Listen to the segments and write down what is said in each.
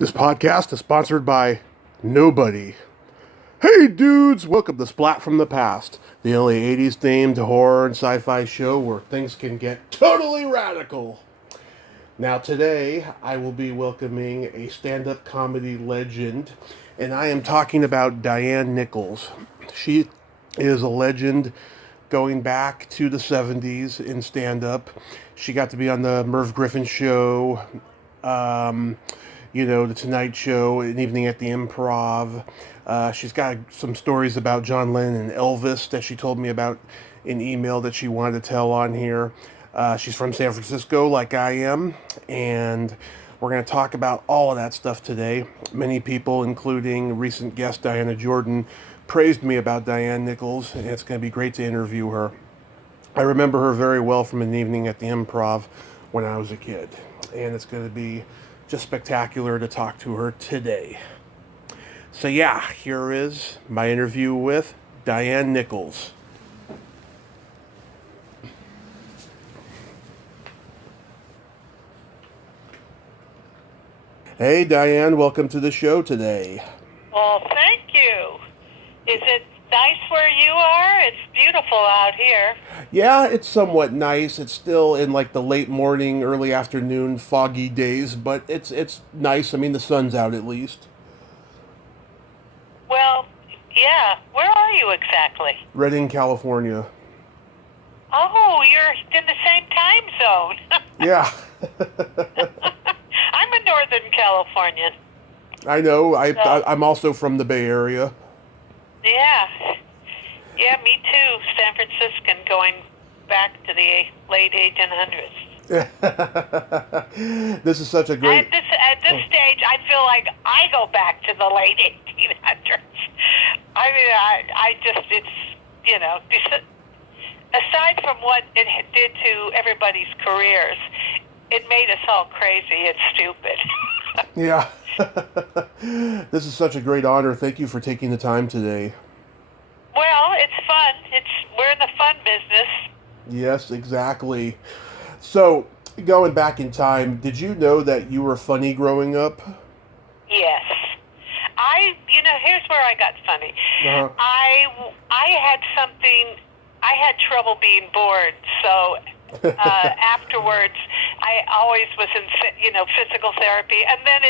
This podcast is sponsored by nobody. Hey dudes, welcome to Splat from the Past, the only 80s themed horror and sci-fi show where things can get totally radical. Now today, I will be welcoming a stand-up comedy legend, and I am talking about Diane Nichols. She is a legend going back to the 70s in stand-up. She got to be on the Merv Griffin show, the Tonight Show, An Evening at the Improv. She's got some stories about John Lennon and Elvis that she told me about in email that she wanted to tell on here. She's from San Francisco, like I am, and we're going to talk about all of that stuff today. Many people, including recent guest Diana Jordan, praised me about Diane Nichols, and it's going to be great to interview her. I remember her very well from An Evening at the Improv when I was a kid, and it's going to be just spectacular to talk to her today. So yeah, here is my interview with Diane Nichols. Hey Diane, welcome to the show today. Well, thank you. Is it nice where you are? It's beautiful out here. Yeah, it's somewhat nice. It's still in like the late morning, early afternoon, foggy days, but it's nice. I mean, the sun's out at least. Well, yeah. Where are you exactly? Redding, California. Oh, you're in the same time zone. Yeah. I'm a Northern Californian. I know. I'm also from the Bay Area. Yeah. Yeah, me too. San Franciscan, going back to the late 1800s. This is such a great... At this stage, I feel like I go back to the late 1800s. I mean, I just, it's, aside from what it did to everybody's careers, it made us all crazy and stupid. Yeah. This is such a great honor. Thank you for taking the time today. Well, it's fun. We're in the fun business. Yes, exactly. So, going back in time, did you know that you were funny growing up? Yes. Here's where I got funny. Uh-huh. I had trouble being bored, so afterwards, I always was in, physical therapy. And then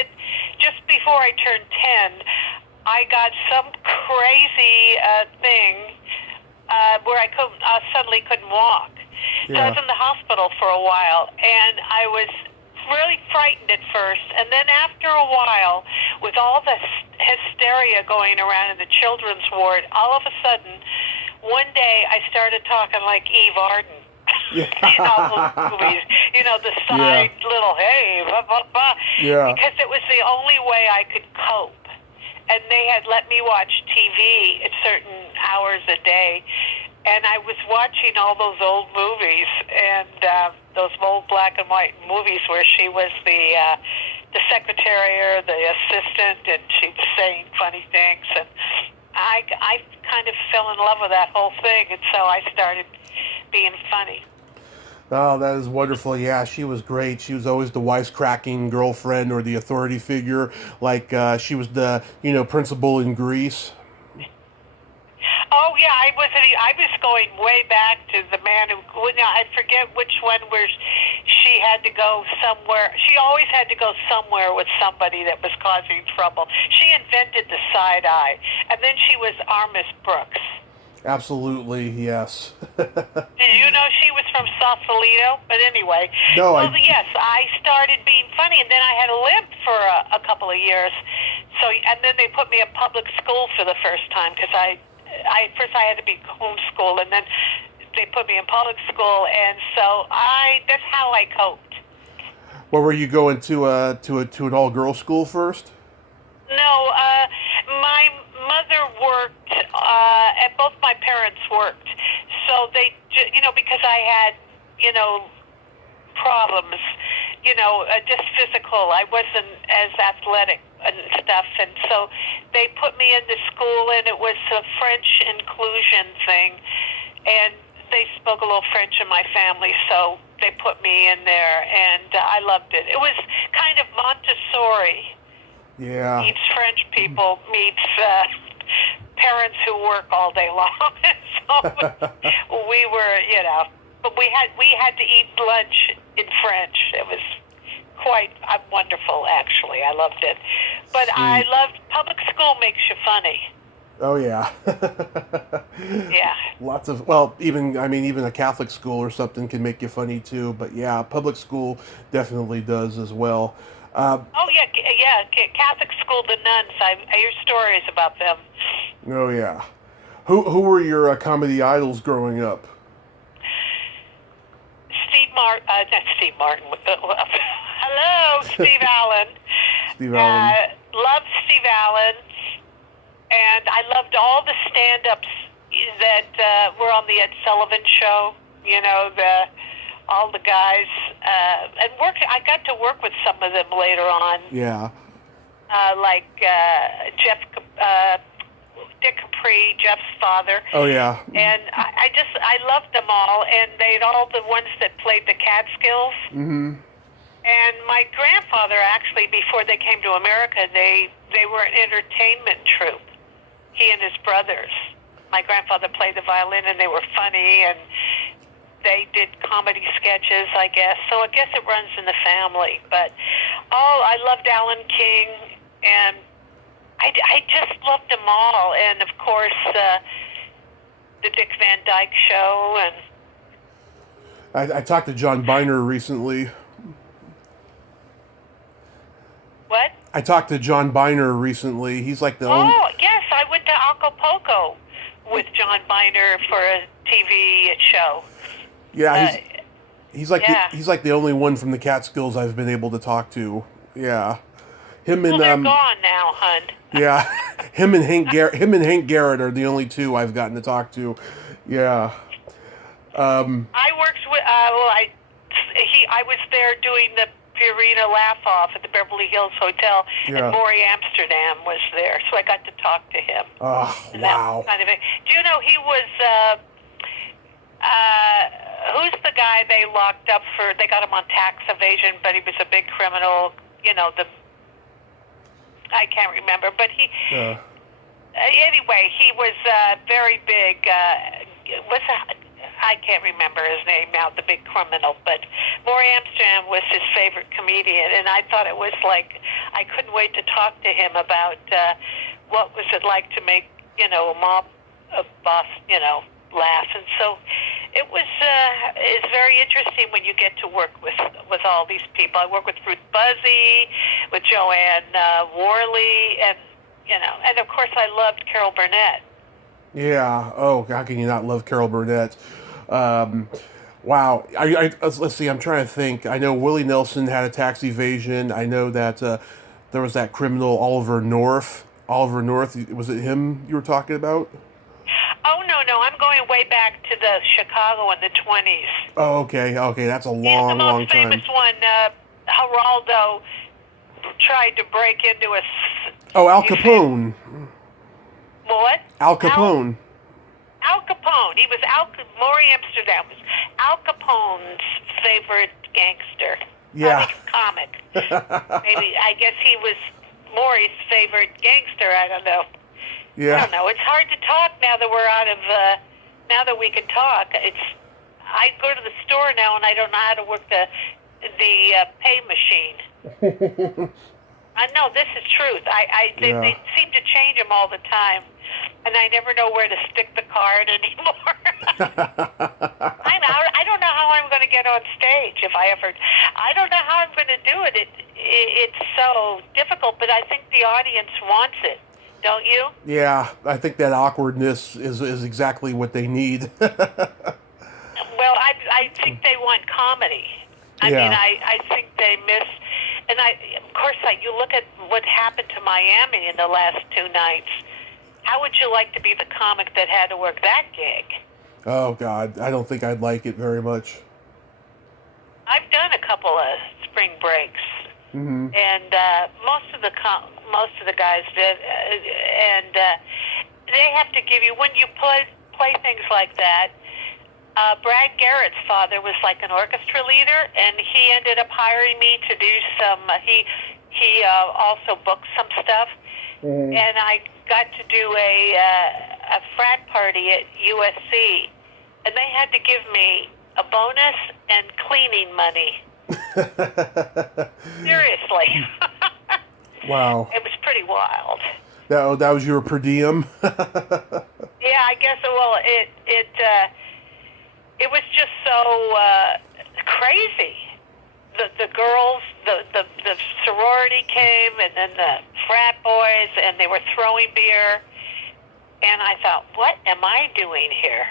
just before I turned 10, I got some crazy thing where I suddenly couldn't walk. So I was in the hospital for a while, and I was really frightened at first. And then after a while, with all the hysteria going around in the children's ward, all of a sudden, one day I started talking like Eve Arden. Yeah. Movies, the side little, hey, blah, blah, blah. Yeah. Because it was the only way I could cope. And they had let me watch TV at certain hours a day. And I was watching all those old movies and those old black and white movies where she was the secretary or the assistant, and she'd saying funny things. And I kind of fell in love with that whole thing, and so I started being funny. Oh, that is wonderful. Yeah, she was great. She was always the wisecracking girlfriend or the authority figure, like she was the, principal in Grease. Oh, yeah, I was going way back to the man who, I forget which one where she had to go somewhere. She always had to go somewhere with somebody that was causing trouble. She invented the side eye, and then she was Armis Brooks. Absolutely, yes. Did you know she was from Sausalito? But anyway, yes, I started being funny, and then I had a limp for a couple of years. So, and then they put me in public school for the first time because first I had to be homeschooled, and then they put me in public school, and so that's how I coped. Well, were you going to an all-girls school first? No, my mother worked, and both my parents worked. So they, because I had, problems, just physical. I wasn't as athletic and stuff. And so they put me into school, and it was a French inclusion thing. And they spoke a little French in my family, so they put me in there, and I loved it. It was kind of Montessori. Yeah. meets French people, meets parents who work all day long. So we were, but we had to eat lunch in French. It was quite wonderful, actually. I loved it. But Sweet. I loved public school makes you funny. Oh yeah. Yeah. Lots of even a Catholic school or something can make you funny too. But yeah, public school definitely does as well. Oh yeah. Catholic school, the nuns. I hear stories about them. Oh yeah. Who were your comedy idols growing up? Not Steve Martin. Hello, Steve Allen. Steve Allen. Loved Steve Allen, and I loved all the stand-ups that were on the Ed Sullivan Show. All the guys, and I got to work with some of them later on. Yeah. Like Dick Capri, Jeff's father. Oh yeah. And I loved them all, and they'd all the ones that played the Catskills. Mm-hmm. And my grandfather, actually, before they came to America, they were an entertainment troupe. He and his brothers. My grandfather played the violin, and they were funny, and they did comedy sketches, I guess. So I guess it runs in the family. But I loved Alan King, and I just loved them all. And of course, the Dick Van Dyke Show. And I talked to John Biner recently. What? I talked to John Biner recently. He's like the only... Oh, yes, I went to Acapulco with John Biner for a TV show. Yeah, he's like the only one from the Catskills I've been able to talk to. Yeah, him and they're gone now, hun. Yeah, him and Hank Garrett are the only two I've gotten to talk to. Yeah. I worked with I was there doing the Purina Laugh-Off at the Beverly Hills Hotel, Yeah. and Maury Amsterdam was there, so I got to talk to him. Oh, And wow. that was kind of it. Do you know he was, who's the guy they locked up for, they got him on tax evasion, but he was a big criminal, I can't remember, but he, anyway, he was very big, I can't remember his name now, the big criminal, but Maury Amsterdam was his favorite comedian, and I thought it was like, I couldn't wait to talk to him about what was it like to make, a mob boss, laugh. And so it was, it's very interesting when you get to work with all these people. I work with Ruth Buzzy, with Joanne Worley, and, and of course I loved Carol Burnett. Yeah. Oh, how can you not love Carol Burnett? Wow. Let's see. I'm trying to think. I know Willie Nelson had a tax evasion. I know that there was that criminal Oliver North. Oliver North. Was it him you were talking about? Oh, no. I'm going way back to the Chicago in the 20s. Oh, okay. That's a long time. The most famous one, Geraldo tried to break into a... Oh, Al Capone. What? Al Capone. Al Capone. He was Maury Amsterdam was Al Capone's favorite gangster. Yeah. Comic. Maybe, I guess he was Maury's favorite gangster. I don't know. Yeah. I don't know. It's hard to talk now that we're out of, now that we can talk. I go to the store now and I don't know how to work the pay machine. I know, this is truth. They seem to change them all the time, and I never know where to stick the card anymore. I don't know how I'm going to get on stage I don't know how I'm going to do it. It's so difficult, but I think the audience wants it. Don't you? Yeah, I think that awkwardness is exactly what they need. Well, I think they want comedy. I mean, I think they miss... And of course, you look at what happened to Miami in the last 2 nights. How would you like to be the comic that had to work that gig? Oh, God. I don't think I'd like it very much. I've done a couple of spring breaks. Mm-hmm. And most of the guys did. And they have to give you... When you play things like that... Brad Garrett's father was like an orchestra leader, and he ended up hiring me to do some. he also booked some stuff, and I got to do a frat party at USC, and they had to give me a bonus and cleaning money. Seriously. Wow. It was pretty wild. That was your per diem? Yeah, I guess. Well, it was just so crazy. The girls, the sorority came, and then the frat boys, and they were throwing beer. And I thought, what am I doing here?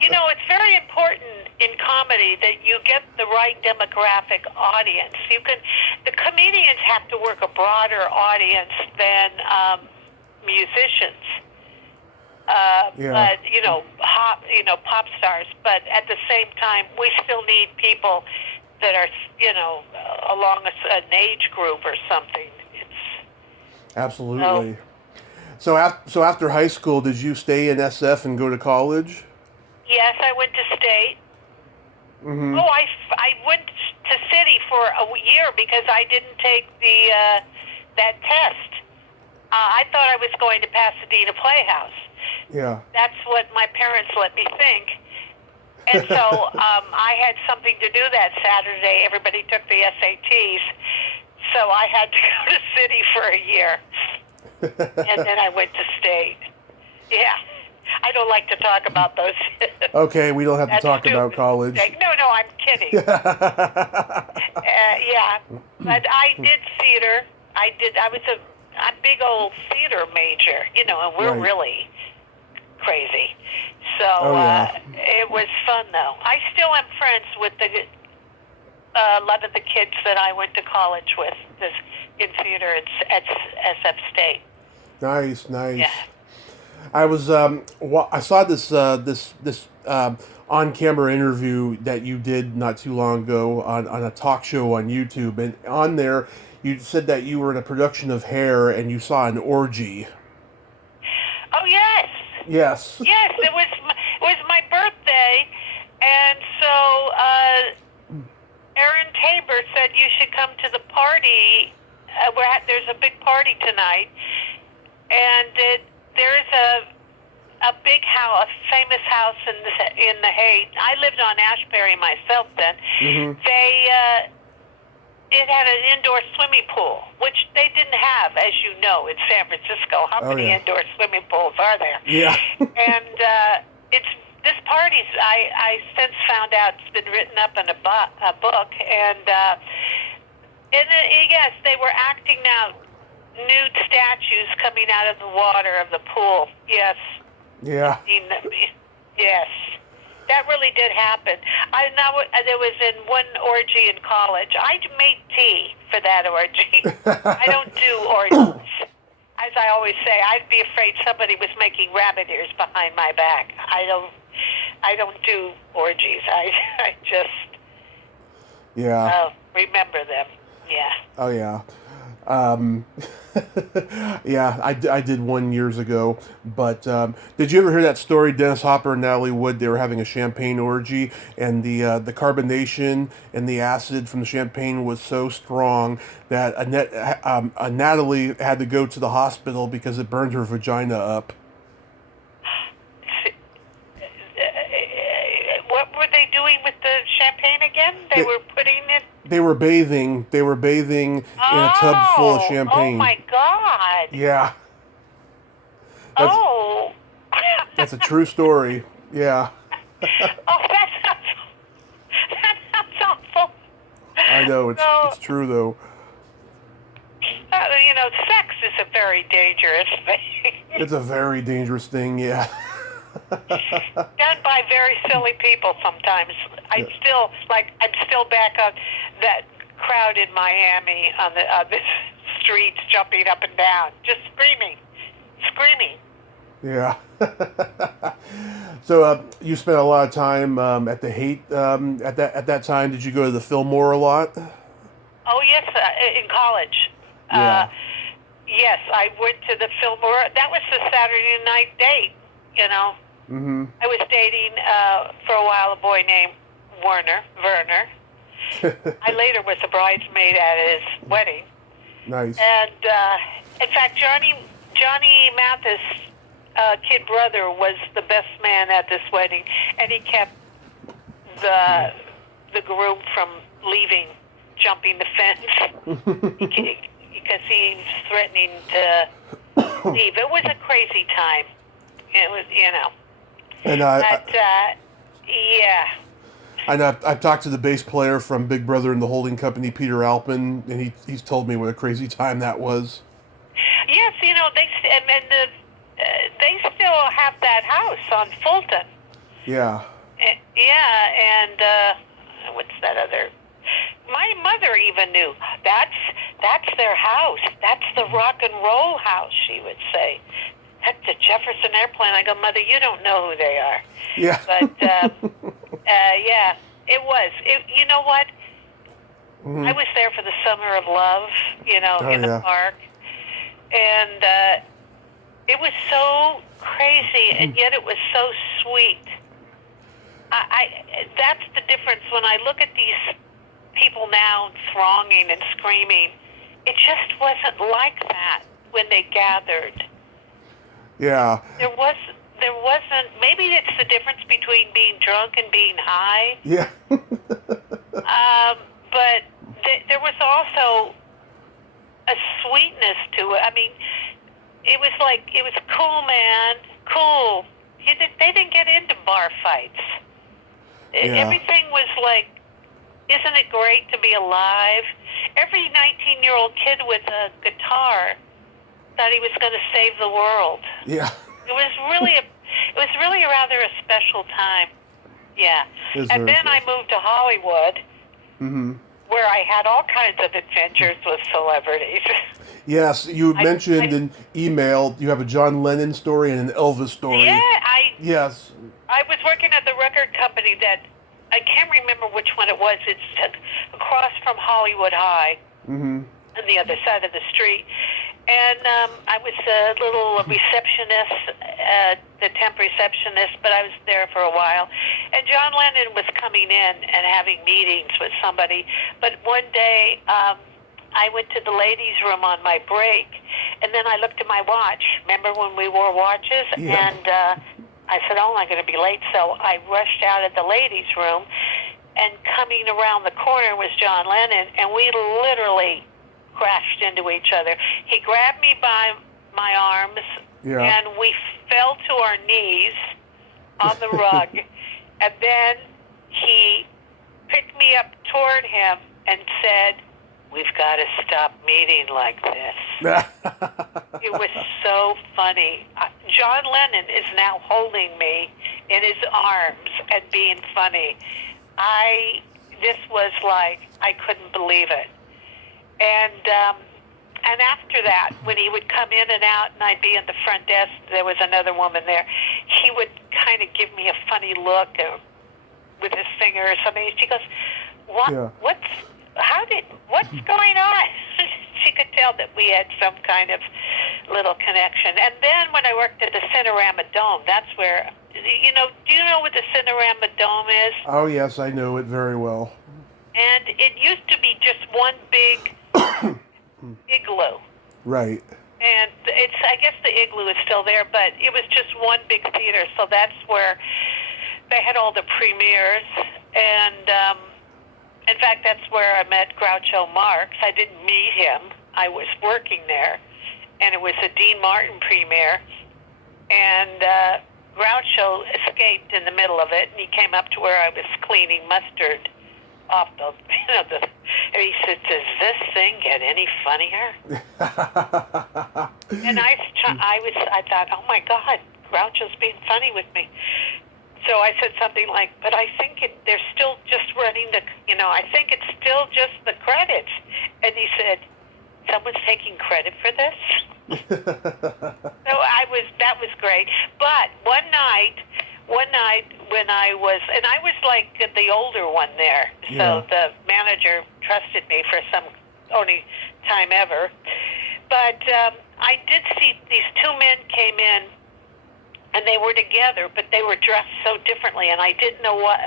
You know, it's very important in comedy that you get the right demographic audience. The comedians have to work a broader audience than musicians. But pop stars. But at the same time, we still need people that are, along an age group or something. Absolutely. So after high school, did you stay in SF and go to college? Yes, I went to state. Mm-hmm. Oh, I went to city for a year because I didn't take that test. I thought I was going to Pasadena Playhouse. Yeah. That's what my parents let me think. And so I had something to do that Saturday. Everybody took the SATs. So I had to go to city for a year. And then I went to state. Yeah. I don't like to talk about those. Okay, we don't have to talk about college. No, I'm kidding. Yeah. But I did theater. I was a big old theater major, and we're really crazy. So it was fun, though. I still am friends with a lot of the kids that I went to college with in theater at SF State. Nice. Yeah. I was I saw this on-camera interview that you did not too long ago on a talk show on YouTube, and on there you said that you were in a production of Hair and you saw an orgy. Oh yes. Yes. Yes, it was my birthday, and so Aaron Tabor said you should come to the party. There's a big party tonight, and there's a big house, a famous house in the Hay. I lived on Ashbury myself then. Mm-hmm. It had an indoor swimming pool, which they didn't have, as you know, in San Francisco. How many indoor swimming pools are there? Yeah. And this party's, I since found out it's been written up in a book, and yes, they were acting out nude statues coming out of the water of the pool. Yes. Yeah. Yes. That really did happen. There was in one orgy in college. I made tea for that orgy. I don't do orgies. As I always say, I'd be afraid somebody was making rabbit ears behind my back. I don't do orgies. I just remember them. Yeah. Oh yeah. Yeah, I did one years ago, but did you ever hear that story? Dennis Hopper and Natalie Wood, they were having a champagne orgy, and the carbonation and the acid from the champagne was so strong that Natalie had to go to the hospital because it burned her vagina up. What were they doing with the champagne again? They were putting it... They were bathing in a tub full of champagne. Oh my God. Yeah. That's a true story. Yeah. Oh, that sounds awful. I know, it's true though. Sex is a very dangerous thing. It's a very dangerous thing, yeah. Done by very silly people sometimes. I'm still back on that crowd in Miami on the streets, jumping up and down, just screaming. Yeah. So you spent a lot of time at the Haight at that time. Did you go to the Fillmore a lot? Oh yes, in college. Yeah. Yes, I went to the Fillmore. That was the Saturday night date. Mm-hmm. I was dating for a while a boy named Werner. I later was a bridesmaid at his wedding. Nice. And in fact, Johnny Mathis' kid brother was the best man at this wedding, and he kept the groom from leaving, jumping the fence, because he was threatening to leave. It was a crazy time. It was, And But yeah. And I've talked to the bass player from Big Brother and the Holding Company, Peter Alpin, and he's told me what a crazy time that was. Yes, they still have that house on Fulton. Yeah. Yeah, and what's that other? My mother even knew that's their house. That's the rock and roll house, she would say. That's the Jefferson Airplane. I go, Mother, you don't know who they are. Yeah. But yeah, it was. You know what? Mm-hmm. I was there for the Summer of Love, in the park, and it was so crazy, and yet it was so sweet. That's the difference when I look at these people now thronging and screaming. It just wasn't like that when they gathered. Yeah. There wasn't. Maybe it's the difference between being drunk and being high. Yeah. But there was also a sweetness to it. I mean, it was cool, man, cool. They didn't get into bar fights. Yeah. Everything was like, isn't it great to be alive? Every 19-year-old kid with a guitar thought he was going to save the world. Yeah. It was really a rather a special time. Yeah. And then I moved to Hollywood, where I had all kinds of adventures with celebrities. Yes, you mentioned in email you have a John Lennon story and an Elvis story. Yeah, Yes. I was working at the record company that, I can't remember which one it was. It's across from Hollywood High, on the other side of the street. And I was a little receptionist, the temp receptionist, but I was there for a while. And John Lennon was coming in and having meetings with somebody. But one day, I went to the ladies' room on my break, and then I looked at my watch. Remember when we wore watches? Yeah. And I said, oh, I'm going to be late. So I rushed out of the ladies' room, and coming around the corner was John Lennon, and we literally crashed into each other. He grabbed me by my arms, and we fell to our knees on the rug, and then he picked me up toward him and said, we've got to stop meeting like this. It was so funny. John Lennon is now holding me in his arms and being funny. This was like, I couldn't believe it. And after that, when he would come in and out, and I'd be at the front desk, there was another woman there. He would kind of give me a funny look with his finger or something. She goes, "What? Yeah. What's going on?" She could tell that we had some kind of little connection. And then when I worked at the Cinerama Dome, that's where, do you know what the Cinerama Dome is? Oh yes, I know it very well. And it used to be just one big igloo. Right. And I guess the igloo is still there, but it was just one big theater. So that's where they had all the premieres. And in fact, that's where I met Groucho Marx. I didn't meet him. I was working there, and it was a Dean Martin premiere. And Groucho escaped in the middle of it, and he came up to where I was cleaning mustard off and he said, "Does this thing get any funnier?" And I thought, oh my God, Groucho's being funny with me. So I said something like, "But I think they're still just running I think it's still just the credits." And he said, "Someone's taking credit for this?" So that was great. But one night when I was like the older one there, so the manager trusted me for some only time ever. But I did see these two men came in, and they were together, but they were dressed so differently, and I didn't know what.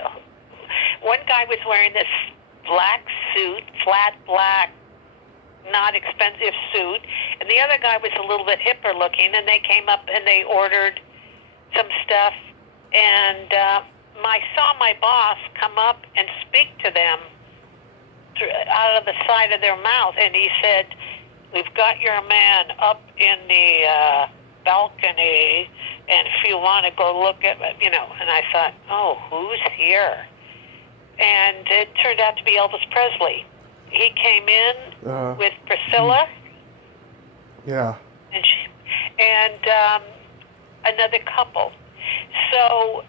One guy was wearing this black suit, flat black not expensive suit, and the other guy was a little bit hipper looking, and they came up and they ordered some stuff, and I saw my boss come up and speak to them out of the side of their mouth, and he said, "We've got your man up in the balcony, and if you want to go look at it, and I thought, oh, who's here? And it turned out to be Elvis Presley. He came in with Priscilla. Yeah. And another couple. So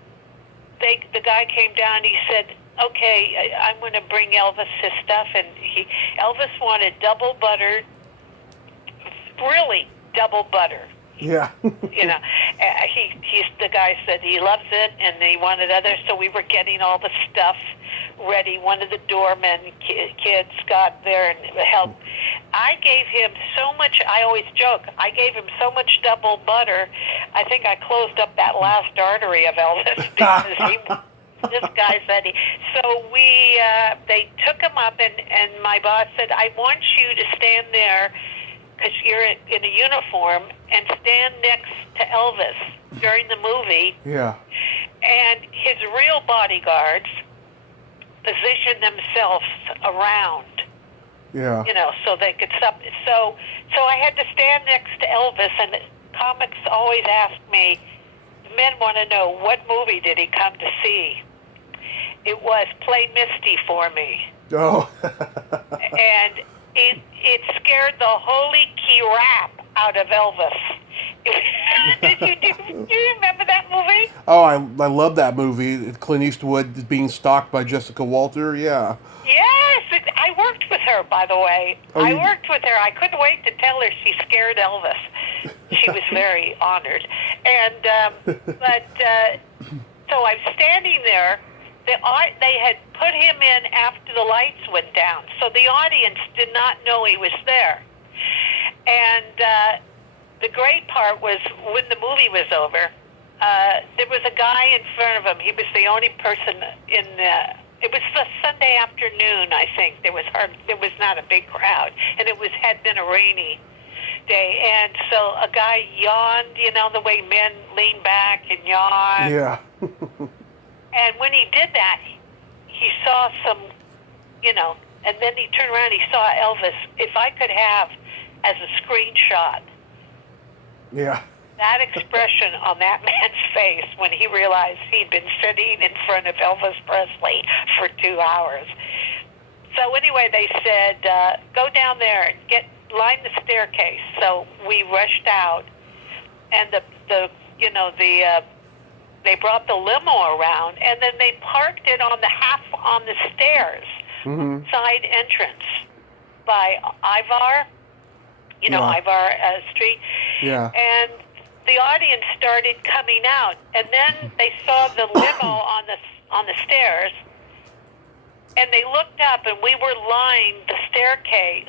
the guy came down and he said, okay, I'm going to bring Elvis his stuff. And Elvis wanted double butter, really double butter. Yeah. He's the guy said he loves it, and he wanted others. So we were getting all the stuff ready. One of the doormen kids got there and helped. I gave him so much. I always joke. I gave him so much double butter. I think I closed up that last artery of Elvis because this guy said he. So they took him up, and my boss said, I want you to stand there, because you're in a uniform, and stand next to Elvis during the movie. Yeah. And his real bodyguards position themselves around. Yeah. So they could stop. So I had to stand next to Elvis, and comics always ask me, men want to know, what movie did he come to see? It was Play Misty for me. Oh. And it scared the holy crap out of Elvis. Do you remember that movie? Oh, I love that movie. Clint Eastwood being stalked by Jessica Walter. Yeah. Yes, I worked with her, by the way. I worked with her. I couldn't wait to tell her she scared Elvis. She was very honored. And so I'm standing there. They had put him in after the lights went down, so the audience did not know he was there. And the great part was when the movie was over, there was a guy in front of him. He was the only person in the. It was the Sunday afternoon, I think. There was not a big crowd, and had been a rainy day, and so a guy yawned. The way men lean back and yawn. Yeah. And when he did that, he saw some, and then he turned around, he saw Elvis. If I could have as a screenshot, Yeah. that expression on that man's face when he realized he'd been sitting in front of Elvis Presley for 2 hours. So anyway, they said, go down there and line the staircase. So we rushed out, and they brought the limo around, and then they parked it on the stairs, side entrance by Ivar, Ivar Street. Yeah. And the audience started coming out, and then they saw the limo on the stairs, and they looked up, and we were lining the staircase,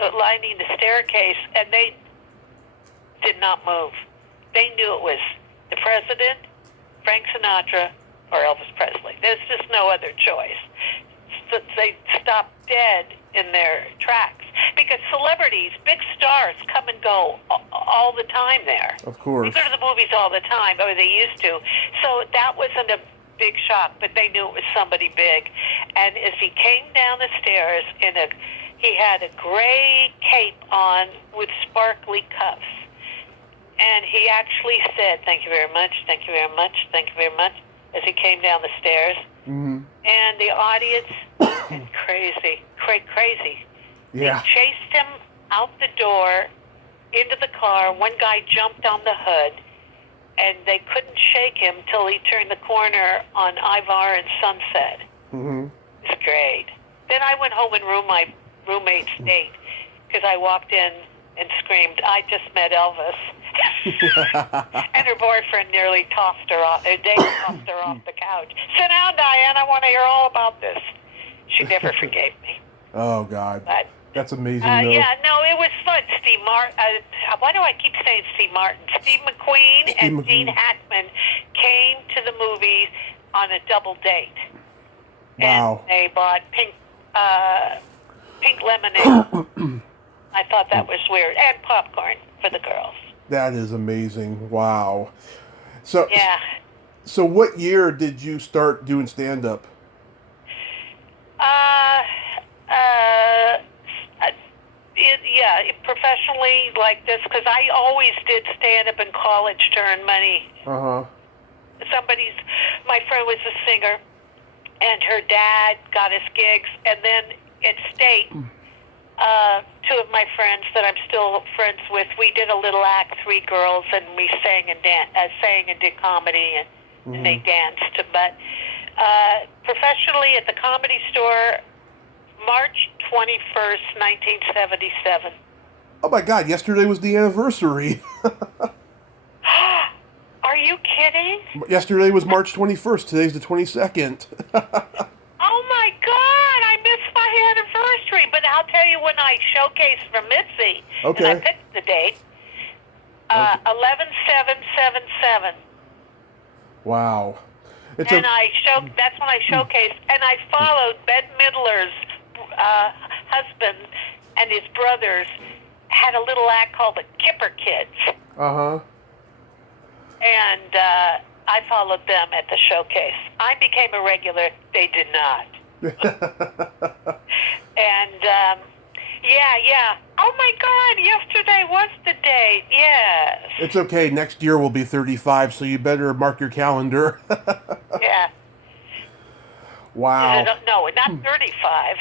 and they did not move. They knew it was the president, Frank Sinatra, or Elvis Presley. There's just no other choice. So they stopped dead in their tracks because celebrities, big stars, come and go all the time there. Of course. They go to the movies all the time, or they used to. So that wasn't a big shock, but they knew it was somebody big. And as he came down the stairs, he had a gray cape on with sparkly cuffs. And he actually said, thank you very much, thank you very much, thank you very much, as he came down the stairs. Mm-hmm. And the audience went crazy. Yeah. They chased him out the door into the car. One guy jumped on the hood, and they couldn't shake him till he turned the corner on Ivar and Sunset. Mm-hmm. It was great. Then I went home and ruined my roommate's date because I walked in and screamed, I just met Elvis. And her boyfriend nearly tossed her off. Dave tossed her off the couch. Sit down, Diane. I want to hear all about this. She never forgave me. Oh, God. But, that's amazing, though. Yeah, no, it was fun. Steve Martin. Why do I keep saying Steve Martin? Steve McQueen and Gene Hackman came to the movies on a double date. Wow. And they bought pink lemonade. I thought that was weird. And popcorn for the girls. That is amazing. Wow. So, Yeah. so what year did you start doing stand-up? Professionally like this, because I always did stand-up in college to earn money. Uh-huh. My friend was a singer, and her dad got us gigs, and then at State, two of my friends that I'm still friends with, we did a little act, three girls, and we sang and did comedy, and they danced. But professionally at the Comedy Store, March 21st, 1977. Oh my God! Yesterday was the anniversary. Are you kidding? Yesterday was March 21st. Today's the 22nd. Oh my God! I missed my anniversary. But I'll tell you when I showcased for Mitzi. Okay. And I picked the date. 11/7/77. Wow. That's when I showcased, and I followed Bette Midler's husband and his brothers had a little act called the Kipper Kids. Uh-huh. And I followed them at the showcase. I became a regular. They did not. And, yeah. Oh, my God, yesterday was the date. Yes. It's okay. Next year will be 35, so you better mark your calendar. Yeah. Wow. No, not 35.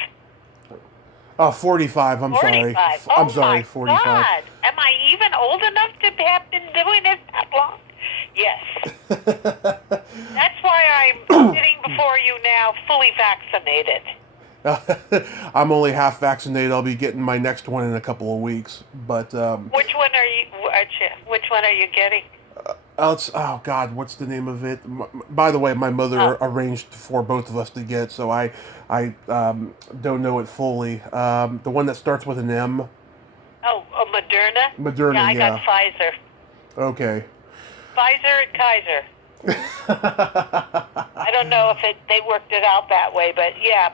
45. I'm 45. sorry. Oh, I'm sorry. my 45. God. Am I even old enough to have been doing it that long? Yes. That's why I'm sitting before you now, fully vaccinated. I'm only half vaccinated. I'll be getting my next one in a couple of weeks. But Which one are you getting? oh God, what's the name of it? By the way, my mother arranged for both of us to get, so I don't know it fully. The one that starts with an M. Oh, Moderna? Moderna, yeah. I got Pfizer. Okay. Pfizer and Kaiser. I don't know if they worked it out that way, but yeah.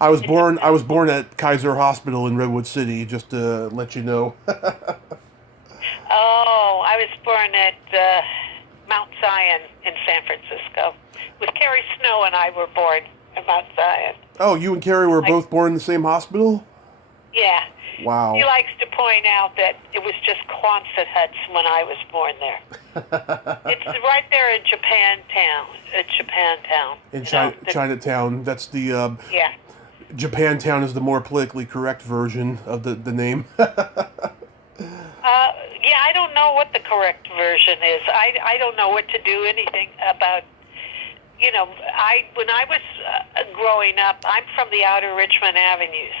I was born at Kaiser Hospital in Redwood City, just to let you know. Oh, I was born at Mount Zion in San Francisco. With Carrie Snow and I were born at Mount Zion. Oh, you and Carrie were both born in the same hospital? Yeah. Wow. He likes to point out that it was just Quonset huts when I was born there. It's right there in Japantown. In Chinatown. That's the... yeah. Japantown is the more politically correct version of the name. Yeah, I don't know what the correct version is. I don't know what to do anything about... when I was growing up, I'm from the outer Richmond Avenues.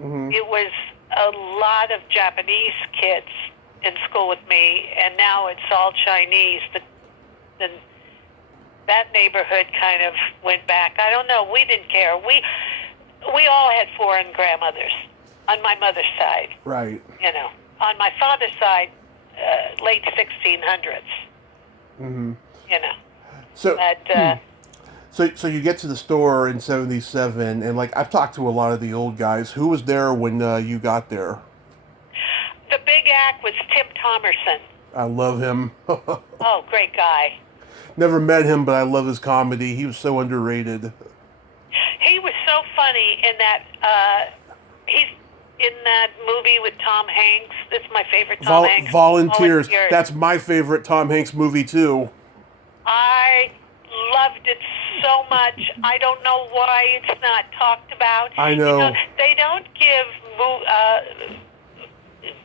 Mm-hmm. It was a lot of Japanese kids in school with me, and now it's all Chinese. That neighborhood kind of went back. I don't know. We didn't care. We all had foreign grandmothers on my mother's side. Right. On my father's side, late 1600s. Mm-hmm. So, but, So you get to the store in 77, and I've talked to a lot of the old guys. Who was there when you got there? The big act was Tim Thomerson. I love him. Oh, great guy. Never met him, but I love his comedy. He was so underrated. He was so funny in that, he's in that movie with Tom Hanks. It's my favorite Tom Hanks. Volunteers. That's my favorite Tom Hanks movie, too. I loved it so much. I don't know why it's not talked about. I know. They don't give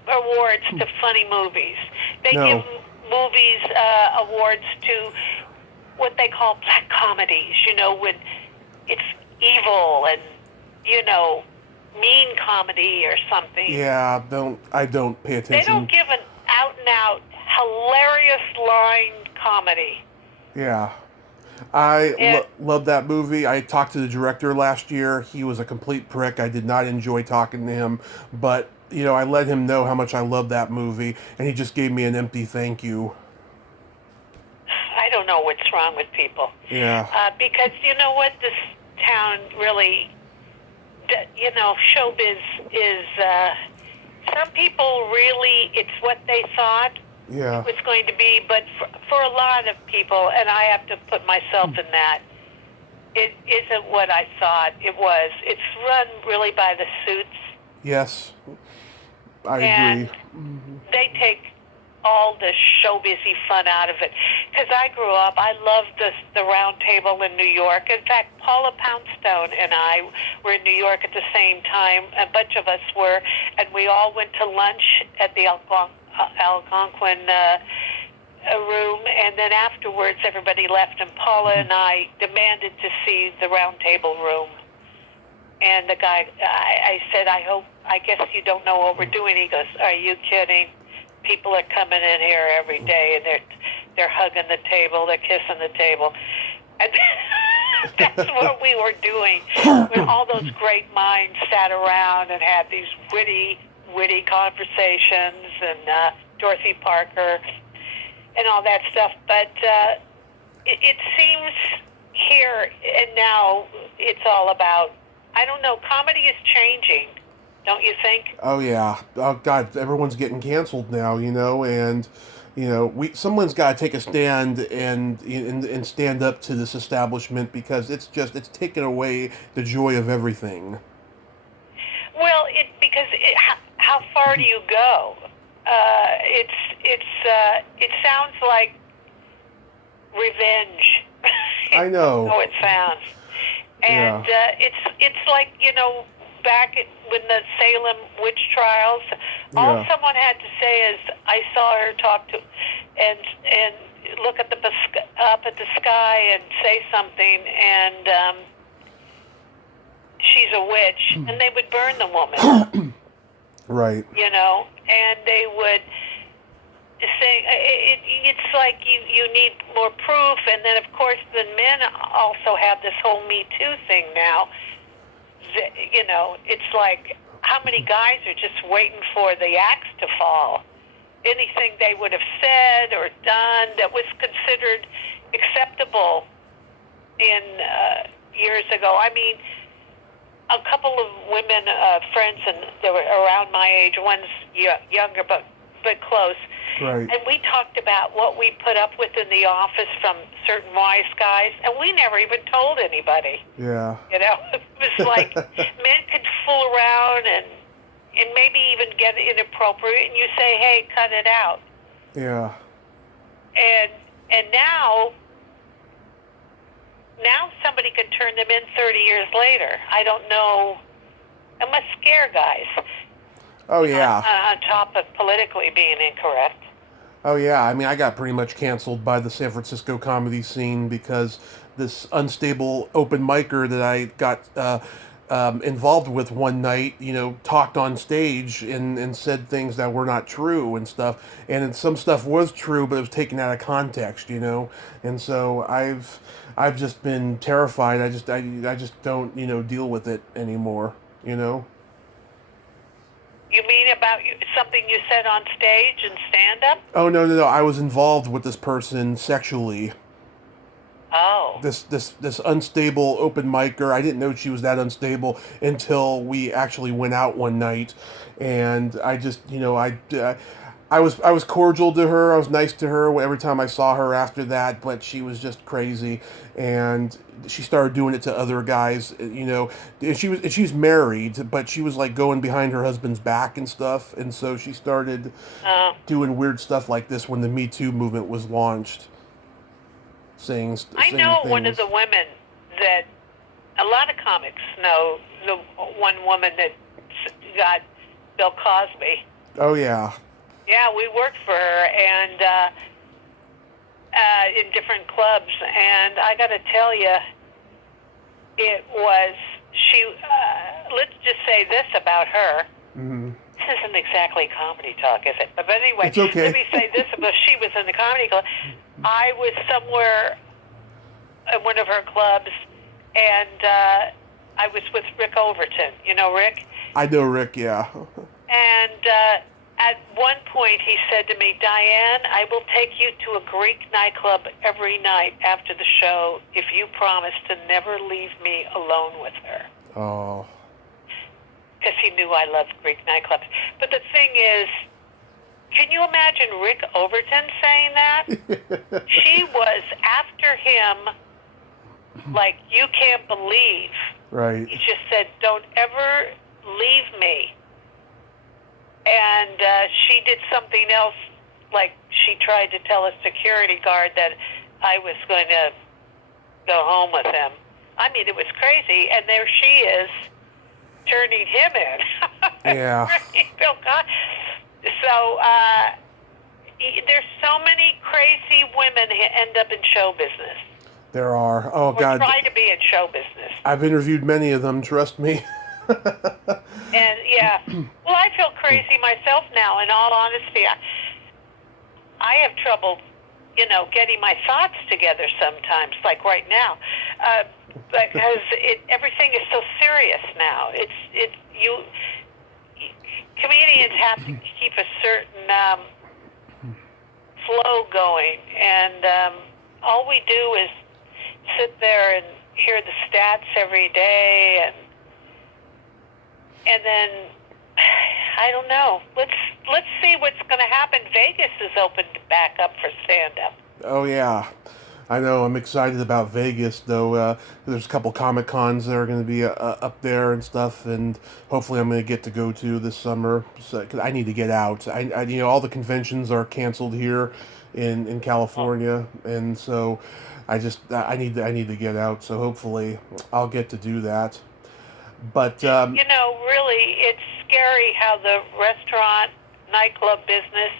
awards to funny movies. They give movies awards to what they call black comedies, when it's evil and, mean comedy or something. Yeah, I don't pay attention. They don't give an out-and-out hilarious line comedy. Yeah. I love that movie. I talked to the director last year. He was a complete prick. I did not enjoy talking to him, but I let him know how much I love that movie, and he just gave me an empty thank you. I don't know what's wrong with people. Yeah. Because you know what, this town really, showbiz is some people really, it's what they thought Yeah. it was going to be, but for a lot of people, and I have to put myself in that, it isn't what I thought it was. It's run really by the suits. Yes. I and agree. they take all the show busy fun out of it. Because I grew up, I loved the Round Table in New York. In fact, Paula Poundstone and I were in New York at the same time. A bunch of us were, and we all went to lunch at the Algonquin room, and then afterwards everybody left, and Paula and I demanded to see the Round Table room. And the guy, I said, I guess you don't know what we're doing. He goes, are you kidding? People are coming in here every day, and they're hugging the table, they're kissing the table. And that's what we were doing when all those great minds sat around and had these witty conversations, and Dorothy Parker and all that stuff. But it seems here and now it's all about, I don't know, comedy is changing, don't you think? Oh yeah. Oh God, everyone's getting canceled now, and someone's got to take a stand and stand up to this establishment, because it's taken away the joy of everything. Well, how far do you go? It sounds like revenge. I know. How it sounds. And it's like, back when the Salem witch trials, all someone had to say is, I saw her talk to, and look at up at the sky and say something, and she's a witch, and they would burn the woman. Right. And they would say, it's like you need more proof. And then, of course, the men also have this whole Me Too thing now. It's like, how many guys are just waiting for the axe to fall? Anything they would have said or done that was considered acceptable in years ago. I mean, a couple of women, friends, and they were around my age. One's younger, but close. Right. And we talked about what we put up with in the office from certain wise guys, and we never even told anybody. Yeah. It was like men could fool around and maybe even get inappropriate, and you say, hey, cut it out. Yeah. And now somebody could turn them in 30 years later. I don't know. It must scare guys. Oh, yeah. On top of politically being incorrect. Oh, yeah. I mean, I got pretty much canceled by the San Francisco comedy scene because this unstable open micer that I got involved with one night, talked on stage and said things that were not true and stuff. And some stuff was true, but it was taken out of context, And so I've just been terrified. I just don't, deal with it anymore, You mean about something you said on stage and stand-up? Oh, no. I was involved with this person sexually. Oh. This unstable open micer. I didn't know she was that unstable until we actually went out one night, and I just, I was cordial to her. I was nice to her every time I saw her after that, but she was just crazy, and she started doing it to other guys. And she's married, but she was like going behind her husband's back and stuff, and so she started doing weird stuff like this when the Me Too movement was launched. I know one of the women that a lot of comics know, the one woman that got Bill Cosby. Oh, yeah. Yeah, we worked for her and in different clubs, and I got to tell you, it was let's just say this about her. Mm-hmm. This isn't exactly comedy talk, is it? But anyway, it's okay. Let me say this about she was in the comedy club. I was somewhere at one of her clubs, and I was with Rick Overton. You know Rick? I know Rick, yeah. And at one point he said to me, Diane, I will take you to a Greek nightclub every night after the show if you promise to never leave me alone with her. Oh. because he knew I loved Greek nightclubs. But the thing is, can you imagine Rick Overton saying that? She was after him like you can't believe. Right. He just said, "Don't ever leave me." And she did something else, like she tried to tell a security guard that I was going to go home with him. I mean, it was crazy. And there she is, turning him in. Yeah. So there's so many crazy women who end up in show business. There are. Oh, Or God. try to be in show business. I've interviewed many of them, trust me. And, yeah. Well, I feel crazy myself now, in all honesty. I have trouble, getting my thoughts together sometimes, like right now. Because everything is so serious now. Comedians have to keep a certain flow going, and all we do is sit there and hear the stats every day, and then I don't know. Let's see what's going to happen. Vegas is opened back up for stand-up. Oh, yeah. I know. I'm excited about Vegas, though. There's a couple Comic Cons that are going to be up there and stuff, and hopefully I'm going to get to go to this summer. So, 'cause I need to get out. I all the conventions are canceled here in California, and so I need to get out. So hopefully I'll get to do that. But really, it's scary how the restaurant, nightclub business,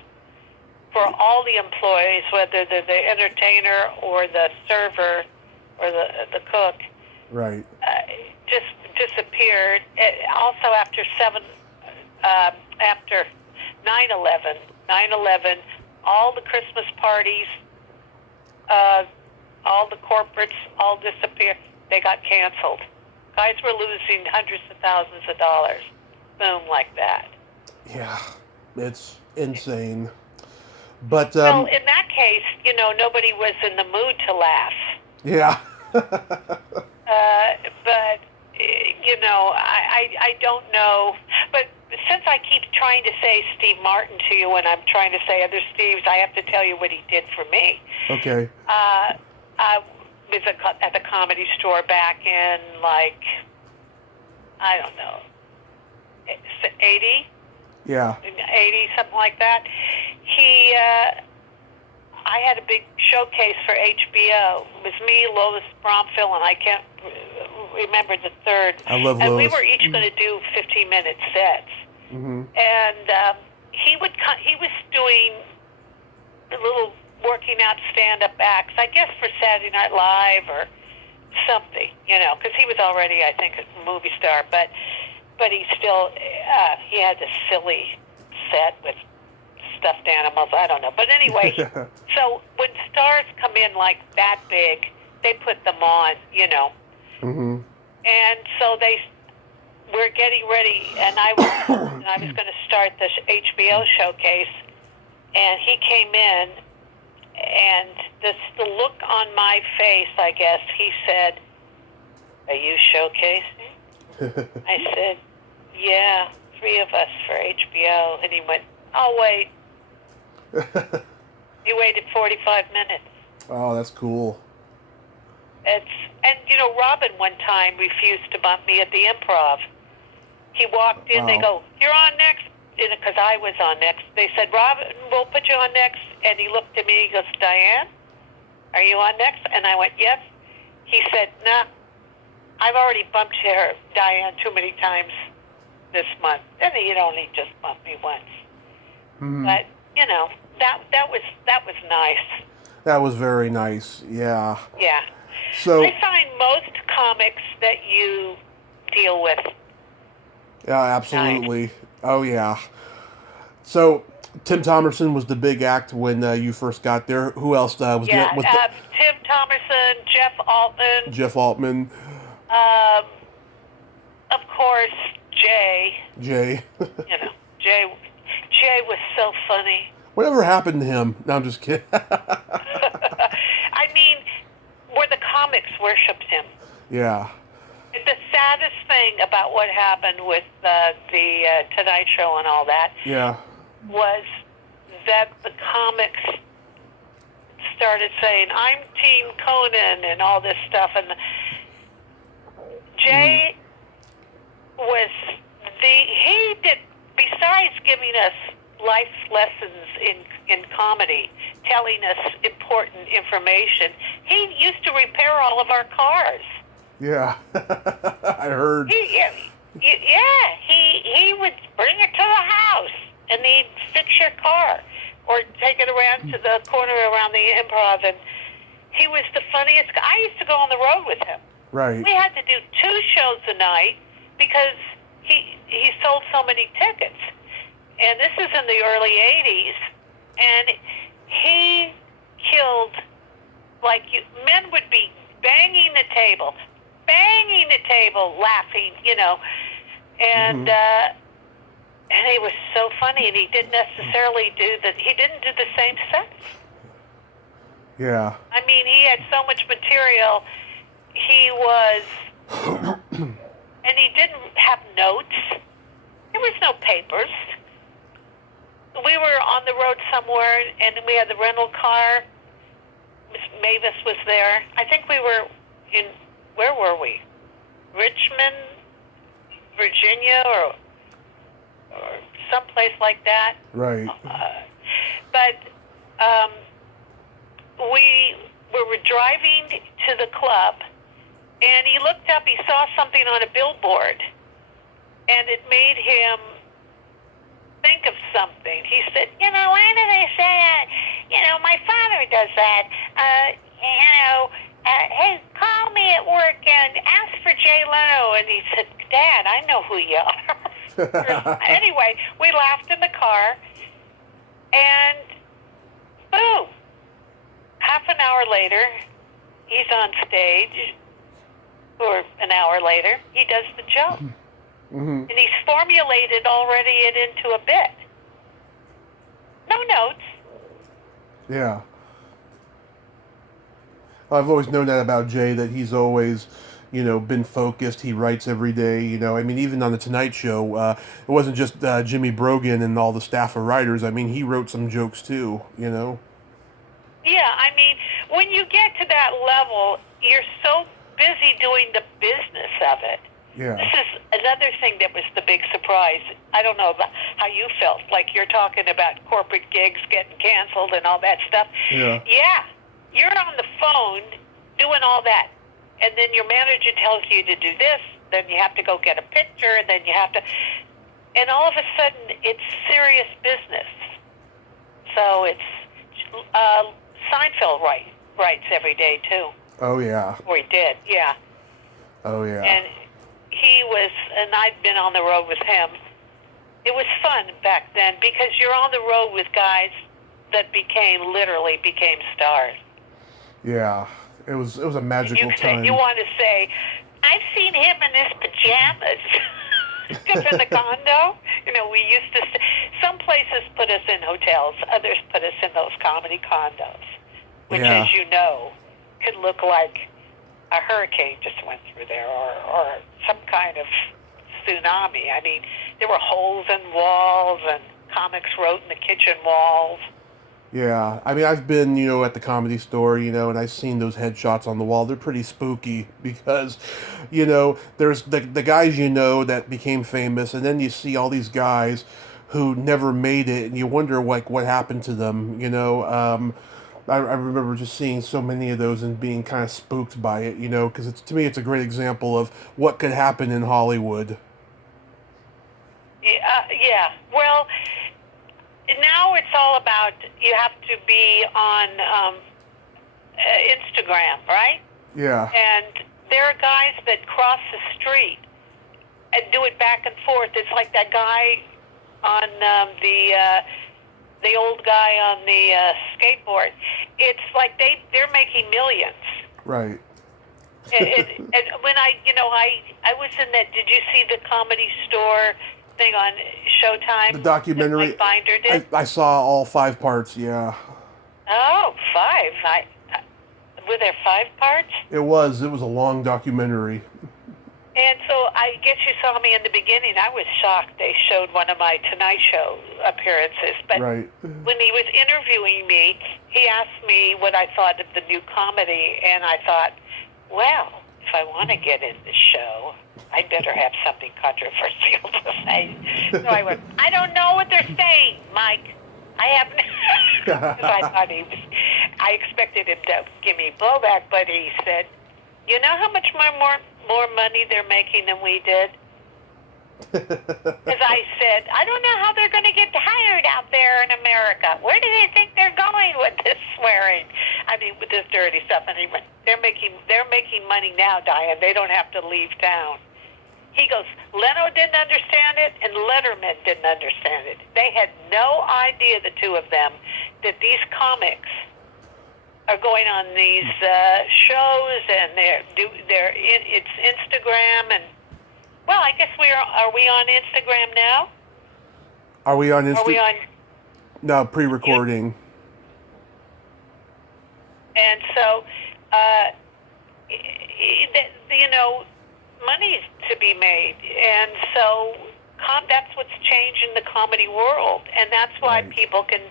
for all the employees, whether they're the entertainer or the server or the cook, right, just disappeared. Also, after 9/11, all the Christmas parties, all the corporates, all disappeared. They got canceled. Guys were losing hundreds of thousands of dollars. Boom, like that. Yeah, it's insane. But well, in that case, nobody was in the mood to laugh. Yeah. But I don't know. But since I keep trying to say Steve Martin to you, and I'm trying to say other Steves, I have to tell you what he did for me. Okay. I was at the Comedy Store back in, I don't know, 80? Yeah. 80, something like that. I had a big showcase for HBO. It was me, Lois Bromfield, and I can't remember the third. I love Lois. And we were each going to do 15-minute sets. Mm-hmm. And he was doing a little working out stand-up acts, I guess for Saturday Night Live or something, because he was already, I think, a movie star. But he still, he had this silly set with stuffed animals. I don't know. But anyway, so when stars come in like that big, they put them on, Mm-hmm. And so we're getting ready, and I was going to start the HBO showcase, and he came in, and the look on my face, I guess, he said, "Are you showcasing?" I said, "Yeah, 3 of us for HBO." And he went, "I'll wait." He waited 45 minutes. Oh, that's cool. And Robin one time refused to bump me at the Improv. He walked in, They go, "You're on next," because I was on next. They said, "Robin, we'll put you on next." And he looked at me, he goes, "Diane, are you on next?" And I went, "Yes." He said, "Nah, I've already bumped her, Diane, too many times this month." And he'd only just bumped me once. Mm-hmm. But, that was nice. That was very nice, yeah. Yeah. So I find most comics that you deal with. Yeah, absolutely. Nice. Oh, yeah. So Tim Thomerson was the big act when you first got there. Who else was there? Yeah, Tim Thomerson, Jeff Altman. Of course, Jay. Jay was so funny. Whatever happened to him? No, I'm just kidding. I mean, where the comics worshipped him. Yeah. The saddest thing about what happened with the Tonight Show and all that Yeah. was that the comics started saying, "I'm Team Conan" and all this stuff, and Jay was he did, besides giving us life lessons in comedy, telling us important information, he used to repair all of our cars. Yeah. I heard. He would bring it to the house and he'd fix your car or take it around to the corner around the Improv, and he was the funniest guy. I used to go on the road with him. Right. We had to do 2 shows a night because he sold so many tickets. And this is in the early 80s, and he killed, men would be banging the table, laughing, and it was so funny, and he didn't necessarily he didn't do the same sets. Yeah. I mean, he had so much material, he was, and he didn't have notes. There was no papers. We were on the road somewhere, and we had the rental car. Miss Mavis was there. I think we were where were we? Richmond, Virginia, or someplace like that. Right. But we were driving to the club, and he looked up, he saw something on a billboard, and it made him think of something. He said, why do they say that? My father does that. Hey, call me at work and ask for Jay Leno. And he said, Dad, I know who you are. Anyway, we laughed in the car, and boom, half an hour later, he's on stage, or an hour later, he does the joke. Mm-hmm. And he's formulated already it into a bit. No notes. Yeah. I've always known that about Jay, that he's always, been focused. He writes every day, I mean, even on the Tonight Show, it wasn't just Jimmy Brogan and all the staff of writers. I mean, he wrote some jokes too, Yeah, I mean, when you get to that level, you're so busy doing the business of it. Yeah. This is another thing that was the big surprise. I don't know about how you felt. Like you're talking about corporate gigs getting canceled and all that stuff. Yeah. Yeah. You're on the phone doing all that. And then your manager tells you to do this. Then you have to go get a picture. And then you have to... And all of a sudden, it's serious business. So it's... Seinfeld writes every day, too. Oh, yeah. Or he did, yeah. Oh, yeah. And he was, and I'd been on the road with him. It was fun back then because you're on the road with guys that literally became stars. Yeah, it was a magical time. You want to say, I've seen him in his pajamas. Just in the condo. We used to, some places put us in hotels, others put us in those comedy condos, which, as you know, could look like a hurricane just went through there, or some kind of tsunami. I mean, there were holes in walls, and comics wrote in the kitchen walls. Yeah, I mean, I've been, at the Comedy Store, and I've seen those headshots on the wall. They're pretty spooky because, there's the guys that became famous, and then you see all these guys who never made it, and you wonder, what happened to them, I remember just seeing so many of those and being kind of spooked by it, because to me it's a great example of what could happen in Hollywood. Yeah. Well, now it's all about you have to be on Instagram, right? Yeah. And there are guys that cross the street and do it back and forth. It's like that guy on the old guy on the skateboard. It's like they're making millions. Right. And when I was in that, did you see the Comedy Store thing on Showtime? The documentary. That Mike Binder did? I saw all 5 parts, yeah. Oh, 5. Were there 5 parts? It was a long documentary. And so I guess you saw me in the beginning. I was shocked they showed one of my Tonight Show appearances. But Right. when he was interviewing me, he asked me what I thought of the new comedy, and I thought, well, if I want to get in the show, I better have something controversial to say. So I went, I don't know what they're saying, Mike. I have because I thought I expected him to give me blowback, but he said, you know how much more money they're making than we did? As I said, I don't know how they're going to get hired out there in America. Where do they think they're going with this swearing? I mean, with this dirty stuff. And he went, they're making money now, Diane. They don't have to leave town. He goes, Leno didn't understand it, and Letterman didn't understand it. They had no idea, the two of them, that these comics are going on these shows, and it's Instagram, and well, I guess are we on Instagram now? Are we on Instagram? Are we on? No, pre-recording. And so, you know, money's to be made, and so that's what's changed in the comedy world, and that's why Right. people can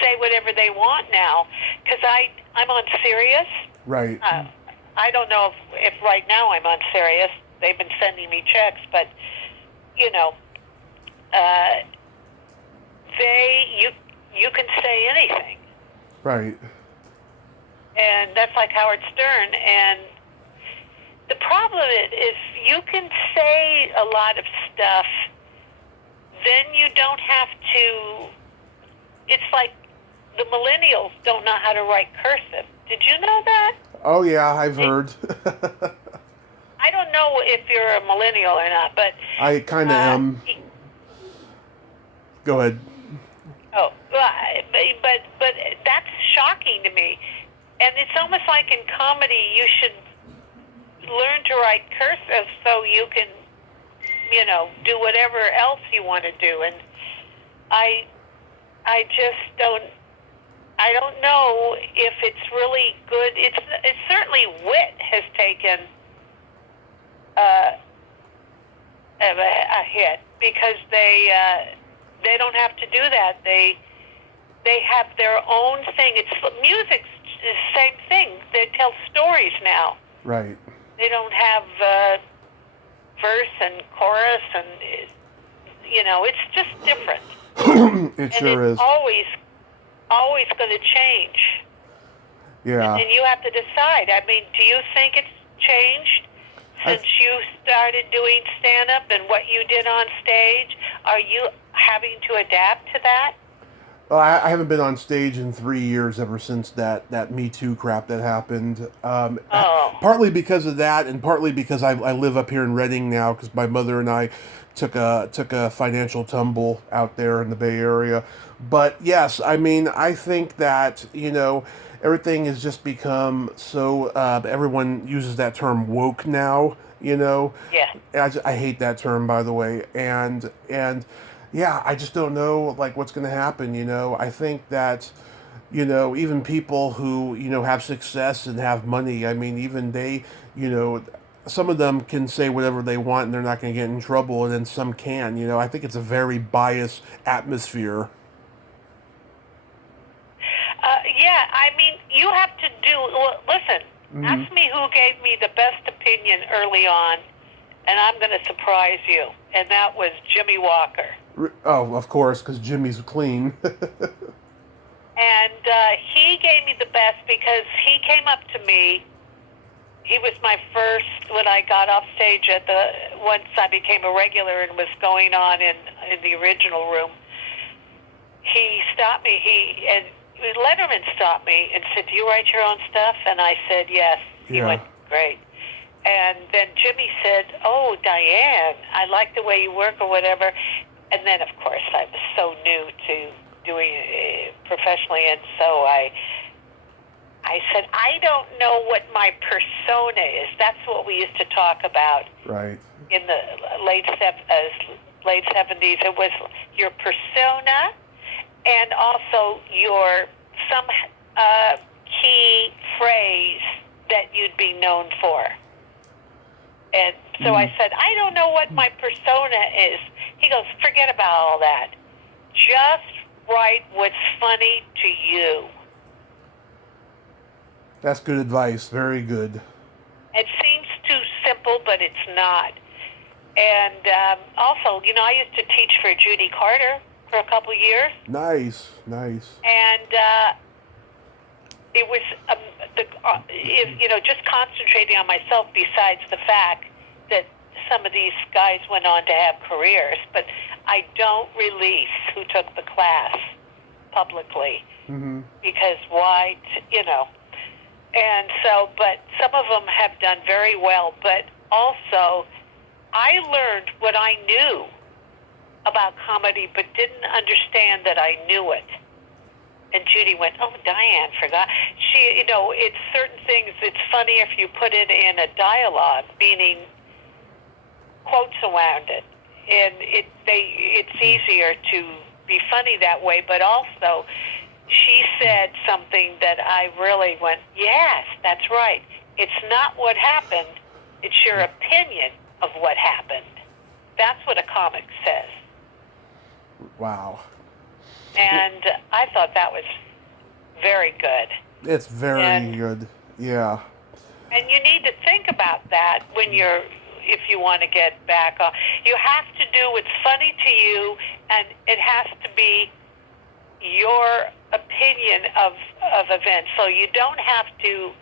say whatever they want now. Because I'm on Sirius. Right. I don't know if right now I'm on Sirius. They've been sending me checks, but you know, you can say anything, Right. and that's like Howard Stern. And the problem is you can say a lot of stuff, then you don't have to. It's like the millennials don't know how to write cursive. Did you know that? Oh yeah, I've heard. I don't know if you're a millennial or not, but I kind of am. Go ahead. Oh, but that's shocking to me, and it's almost like in comedy you should learn to write cursive so you can, you know, do whatever else you want to do. And I just don't. I don't know if it's really good. It's certainly wit has taken a hit because they don't have to do that. They have their own thing. It's music's the same thing. They tell stories now. Right. They don't have verse and chorus, and you know, it's just different. It sure is. Always going to change. Yeah. And you have to decide. I mean, do you think it's changed since you started doing stand-up and what you did on stage? Are you having to adapt to that? Well, I haven't been on stage in 3 years ever since that Me Too crap that happened. Partly because of that, and partly because I live up here in Redding now, because my mother and I took a financial tumble out there in the Bay Area. But yes, I mean, I think that, you know, everything has just become so, everyone uses that term woke now, you know. Yeah. I hate that term, by the way. And yeah, I just don't know, like, what's going to happen, you know. I think that, you know, even people who, you know, have success and have money, I mean, even they, you know, some of them can say whatever they want and they're not going to get in trouble, and then some can, you know. I think it's a very biased atmosphere. Yeah, I mean, you have to do. Well, listen, ask me who gave me the best opinion early on, and I'm going to surprise you. And that was Jimmy Walker. Oh, of course, because Jimmy's clean. And he gave me the best because he came up to me. He was my first, when I got off stage once I became a regular and was going on in the original room, he stopped me. Letterman stopped me and said, "Do you write your own stuff?" And I said, "Yes." Yeah. He went, "Great." And then Jimmy said, "Oh, Diane, I like the way you work," or whatever. And then, of course, I was so new to doing it professionally, and so I said, "I don't know what my persona is." That's what we used to talk about. Right. In the late 70s. It was your persona, and also some key phrase that you'd be known for. And so I said, I don't know what my persona is. He goes, forget about all that. Just write what's funny to you. That's good advice. Very good. It seems too simple, but it's not. And also, I used to teach for Judy Carter for a couple years. Nice. And it was, just concentrating on myself besides the fact that some of these guys went on to have careers. But I don't release who took the class publicly. Mm-hmm. Because why, And so, but some of them have done very well. But also, I learned what I knew about comedy, but didn't understand that I knew it. And Judy went, oh, Diane forgot. She, it's certain things, it's funny if you put it in a dialogue, meaning quotes around it. And it's easier to be funny that way, but also she said something that I really went, yes, that's right. It's not what happened, it's your opinion of what happened. That's what a comic says. Wow. And I thought that was very good. It's very good. Yeah. And you need to think about that if you want to get back on. You have to do what's funny to you, and it has to be your opinion of events. So you don't have to,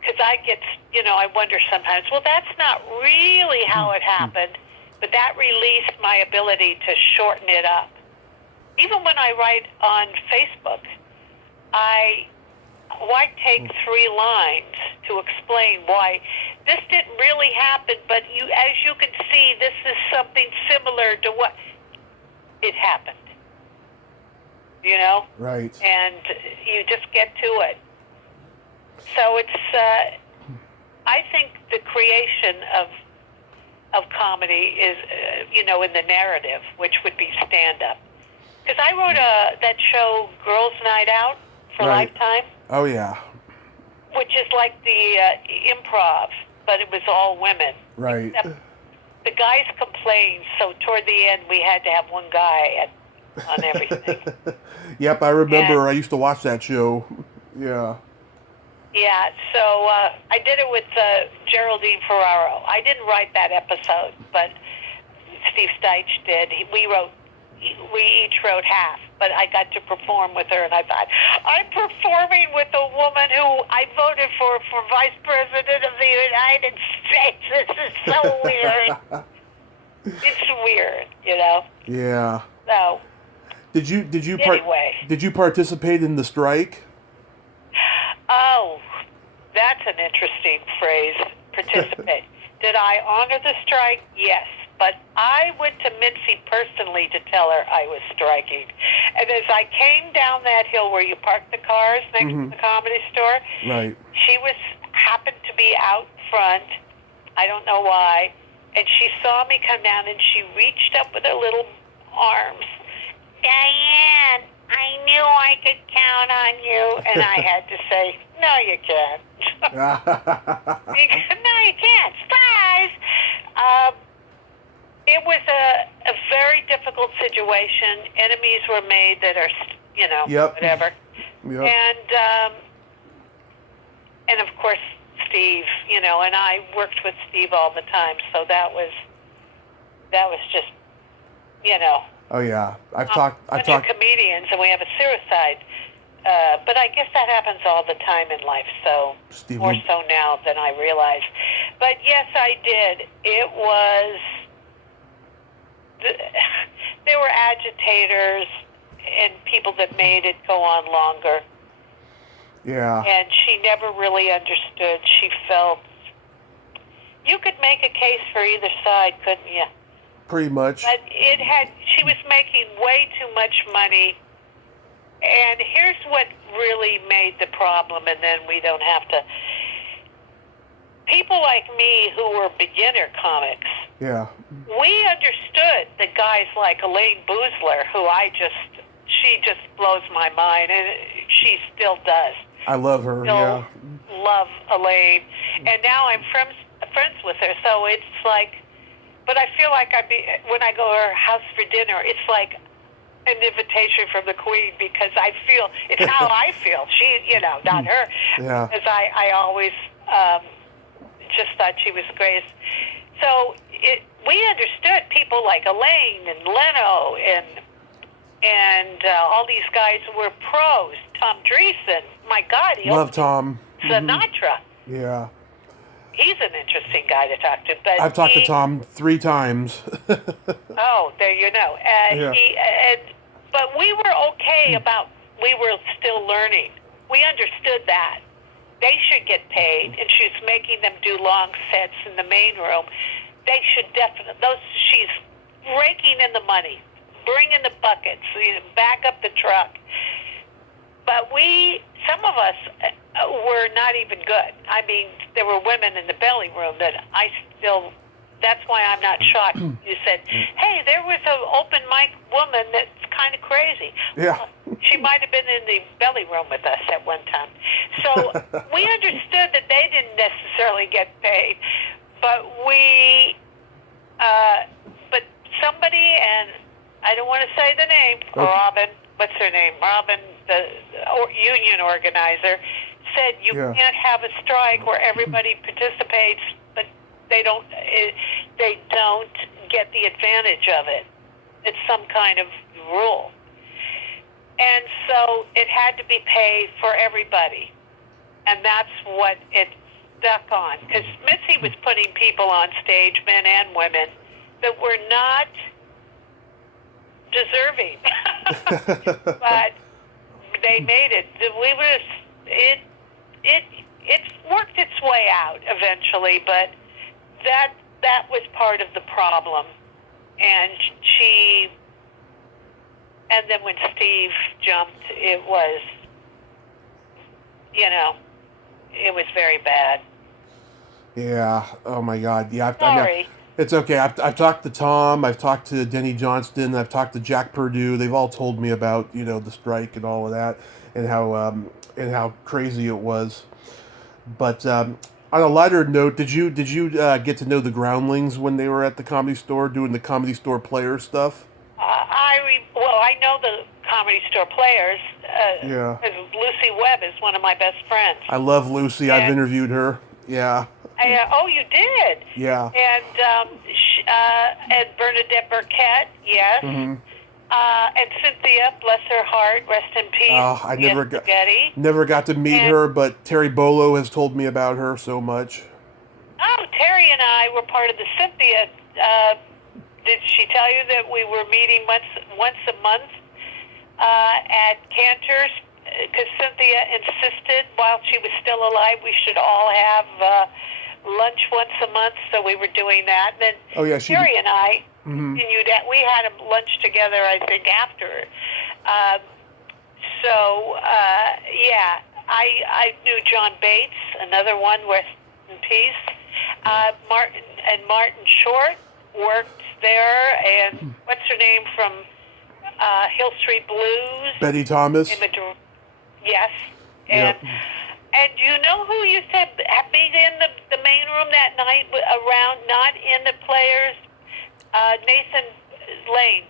because I wonder sometimes, well, that's not really how it happened, but that released my ability to shorten it up. Even when I write on Facebook, why take 3 lines to explain why this didn't really happen, but as you can see, this is something similar to what it happened. Right. And you just get to it. So it's, I think the creation of comedy is, in the narrative, which would be stand-up. Because I wrote that show, Girls' Night Out, for Lifetime. Oh, yeah. Which is like the improv, but it was all women. Right. Except the guys complained, so toward the end we had to have one guy on everything. Yep, I remember. I used to watch that show. Yeah. Yeah, so I did it with Geraldine Ferraro. I didn't write that episode, but Steve Steitch did. We each wrote half, but I got to perform with her, and I thought, I'm performing with a woman who I voted for Vice President of the United States. This is so weird. It's weird, Yeah. So. Did you participate in the strike? Oh, that's an interesting phrase. Participate. Did I honor the strike? Yes. But I went to Mincy personally to tell her I was striking. And as I came down that hill where you park the cars next to the Comedy Store, right, she happened to be out front. I don't know why. And she saw me come down, and she reached up with her little arms. Diane, I knew I could count on you. And I had to say, no, you can't. No, you can't. Surprise! It was a very difficult situation. Enemies were made that are, whatever. Yep. And of course, Steve, and I worked with Steve all the time, so that was just, Oh yeah, I've bunch talked of comedians, and we have a suicide. But I guess that happens all the time in life, so Steve more so now than I realize. But yes, I did. It was. There were agitators and people that made it go on longer. Yeah. And she never really understood. She felt you could make a case for either side, couldn't you? Pretty much. But she was making way too much money. And here's what really made the problem, and then we don't have to. People like me who were beginner comics, yeah, we understood that guys like Elaine Boozler, who she just blows my mind, and she still does. I love her, yeah. Love Elaine. And now I'm friends with her, so it's like. But I feel like when I go to her house for dinner, it's like an invitation from the Queen because I feel it's how I feel. She, not her, Yeah. because I always just thought she was great. So we understood people like Elaine and Leno and all these guys were pros. Tom Dreesen, my God, Love Tom. Sinatra. Yeah. He's an interesting guy to talk to, but I've talked to Tom 3 times. Oh, there you know. Yeah. But we were okay about. We were still learning. We understood that they should get paid, and she's making them do long sets in the main room. They should definitely. She's raking in the money, bringing the buckets, back up the truck. But some of us were not even good. I mean, there were women in the belly room that I still. That's why I'm not shocked. You said, "Hey, there was an open mic woman that's kind of crazy." Yeah. Well, she might have been in the belly room with us at one time. So we understood that they didn't necessarily get paid, but but somebody, and I don't want to say the name, Okay. Robin. What's her name? Robin, the union organizer, said you can't have a strike where everybody participates, but they don't get the advantage of it. It's some kind of rule. And so it had to be paid for everybody. And that's what it stuck on. Because Mitzi was putting people on stage, men and women, that were not deserving. But they made it. It worked its way out eventually, but that was part of the problem. And then when Steve jumped, it was very bad. Yeah. Oh my God. Yeah. Sorry. It's okay. I've talked to Tom. I've talked to Denny Johnston. I've talked to Jack Perdue. They've all told me about the strike and all of that, and how crazy it was. But on a lighter note, did you get to know the Groundlings when they were at the Comedy Store doing the Comedy Store player stuff? I know the Comedy Store players. Yeah. Lucy Webb is one of my best friends. I love Lucy. I've interviewed her. Yeah. Oh, you did? Yeah. And Bernadette Burkett, yes. Mm-hmm. And Cynthia, bless her heart, rest in peace. I never got to meet her, but Terry Bolo has told me about her so much. Oh, Terry and I were part of the Cynthia. Did she tell you that we were meeting once a month at Cantor's? Because Cynthia insisted while she was still alive we should all have lunch once a month, so we were doing that. And then Terry and I continued that. We had a lunch together, I think, after. I knew John Bates, another one, rest in peace. Martin Short worked there, and what's her name from Hill Street Blues? Betty Thomas. Yes. And do you know who used to be in the main room that night around, not in the players? Nathan Lane.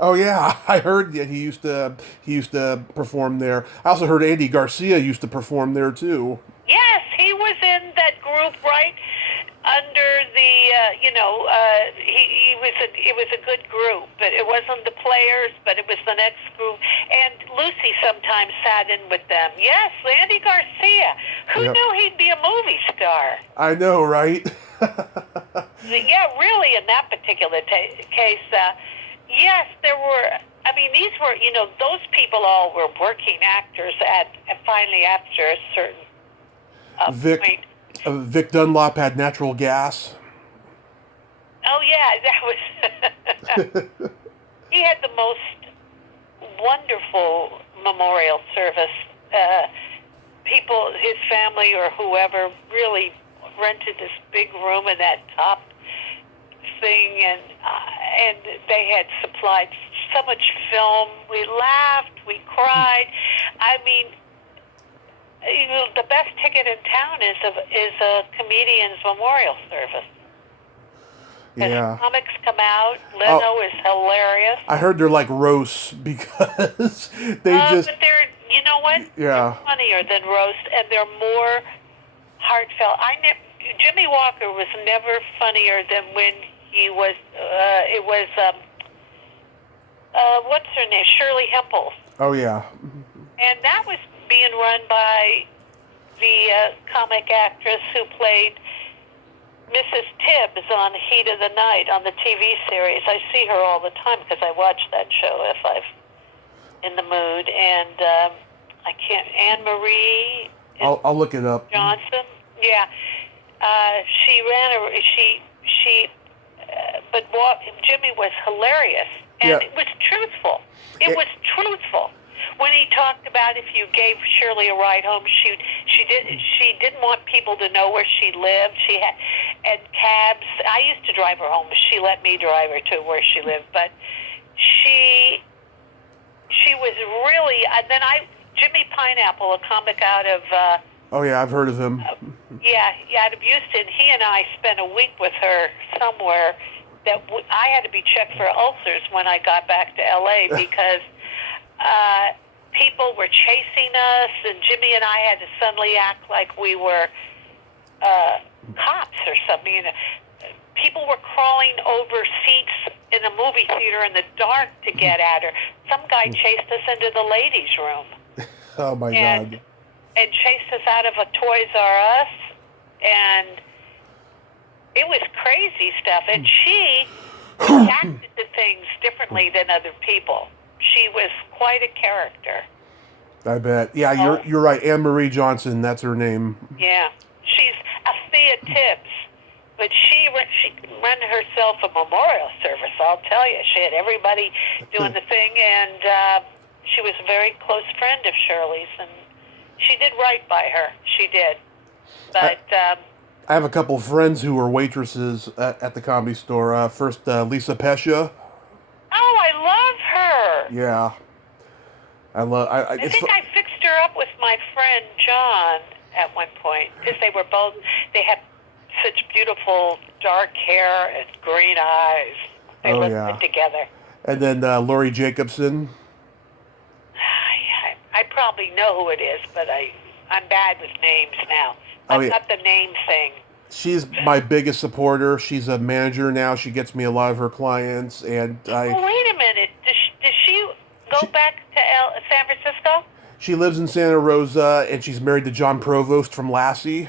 Oh yeah, I heard that he used to perform there. I also heard Andy Garcia used to perform there too. Yes, he was in that group right under the it was a good group, but it wasn't the players, but it was the next group. And Lucy sometimes sat in with them. Yes, Andy Garcia. Who knew he'd be a movie star? I know, right? Yeah, really, in that particular case, yes, there were. I mean, these were, those people all were working actors finally after a certain point. Vic Dunlop had natural gas. Oh yeah, that was. He had the most wonderful memorial service. People, his family or whoever, really rented this big room in that top thing, and they had supplied so much film. We laughed, we cried. I mean, The best ticket in town is a comedian's memorial service. Yeah. Comics come out. Oh, Leno is hilarious. I heard they're like roasts because they just, But they're, you know what? yeah. They're funnier than roast, and they're more heartfelt. Jimmy Walker was never funnier than when he was. It was what's her name? Shirley Hempel, Oh, yeah. and that was being run by the comic actress who played Mrs. Tibbs on Heat of the Night on the TV series. I see her all the time because I watch that show if I'm in the mood. And I can't. Anne Marie. I'll look it up. Johnson. Yeah. She ran a. But Jimmy was hilarious, and Yeah. it was truthful. It was truthful. When he talked about if you gave Shirley a ride home, she didn't want people to know where she lived. She had and cabs. I used to drive her home. She let me drive her to where she lived, but she was really. And then Jimmy Pineapple, a comic out of. Oh, yeah, I've heard of him. Out of Houston. He and I spent a week with her somewhere that I had to be checked for ulcers when I got back to L.A. because people were chasing us, and Jimmy and I had to suddenly act like we were cops or something. You know, people were crawling over seats in a movie theater in the dark to get at her. Some guy chased us into the ladies' room. Oh, my God. And chased us out of a Toys R Us, and it was crazy stuff. And she reacted to things differently than other people. She was quite a character. I bet. Yeah, you're right. Anne Marie Johnson, that's her name. Yeah, she's Althea Tibbs, but she ran herself a memorial service. I'll tell you, she had everybody doing the thing, and she was a very close friend of Shirley's, and she did right by her. She did. But I have a couple of friends who were waitresses at the Comedy Store. First, Lisa Pescia. oh, I love her. Yeah. I think I fixed her up with my friend John at one point because they had such beautiful dark hair and green eyes. They looked good together. And then Lori Jacobson. I probably know who it is, but I'm bad with names now. I've got the name thing. She's my biggest supporter. She's a manager now. She gets me a lot of her clients, and wait a minute. Does she go back to San Francisco? She lives in Santa Rosa, and she's married to John Provost from Lassie.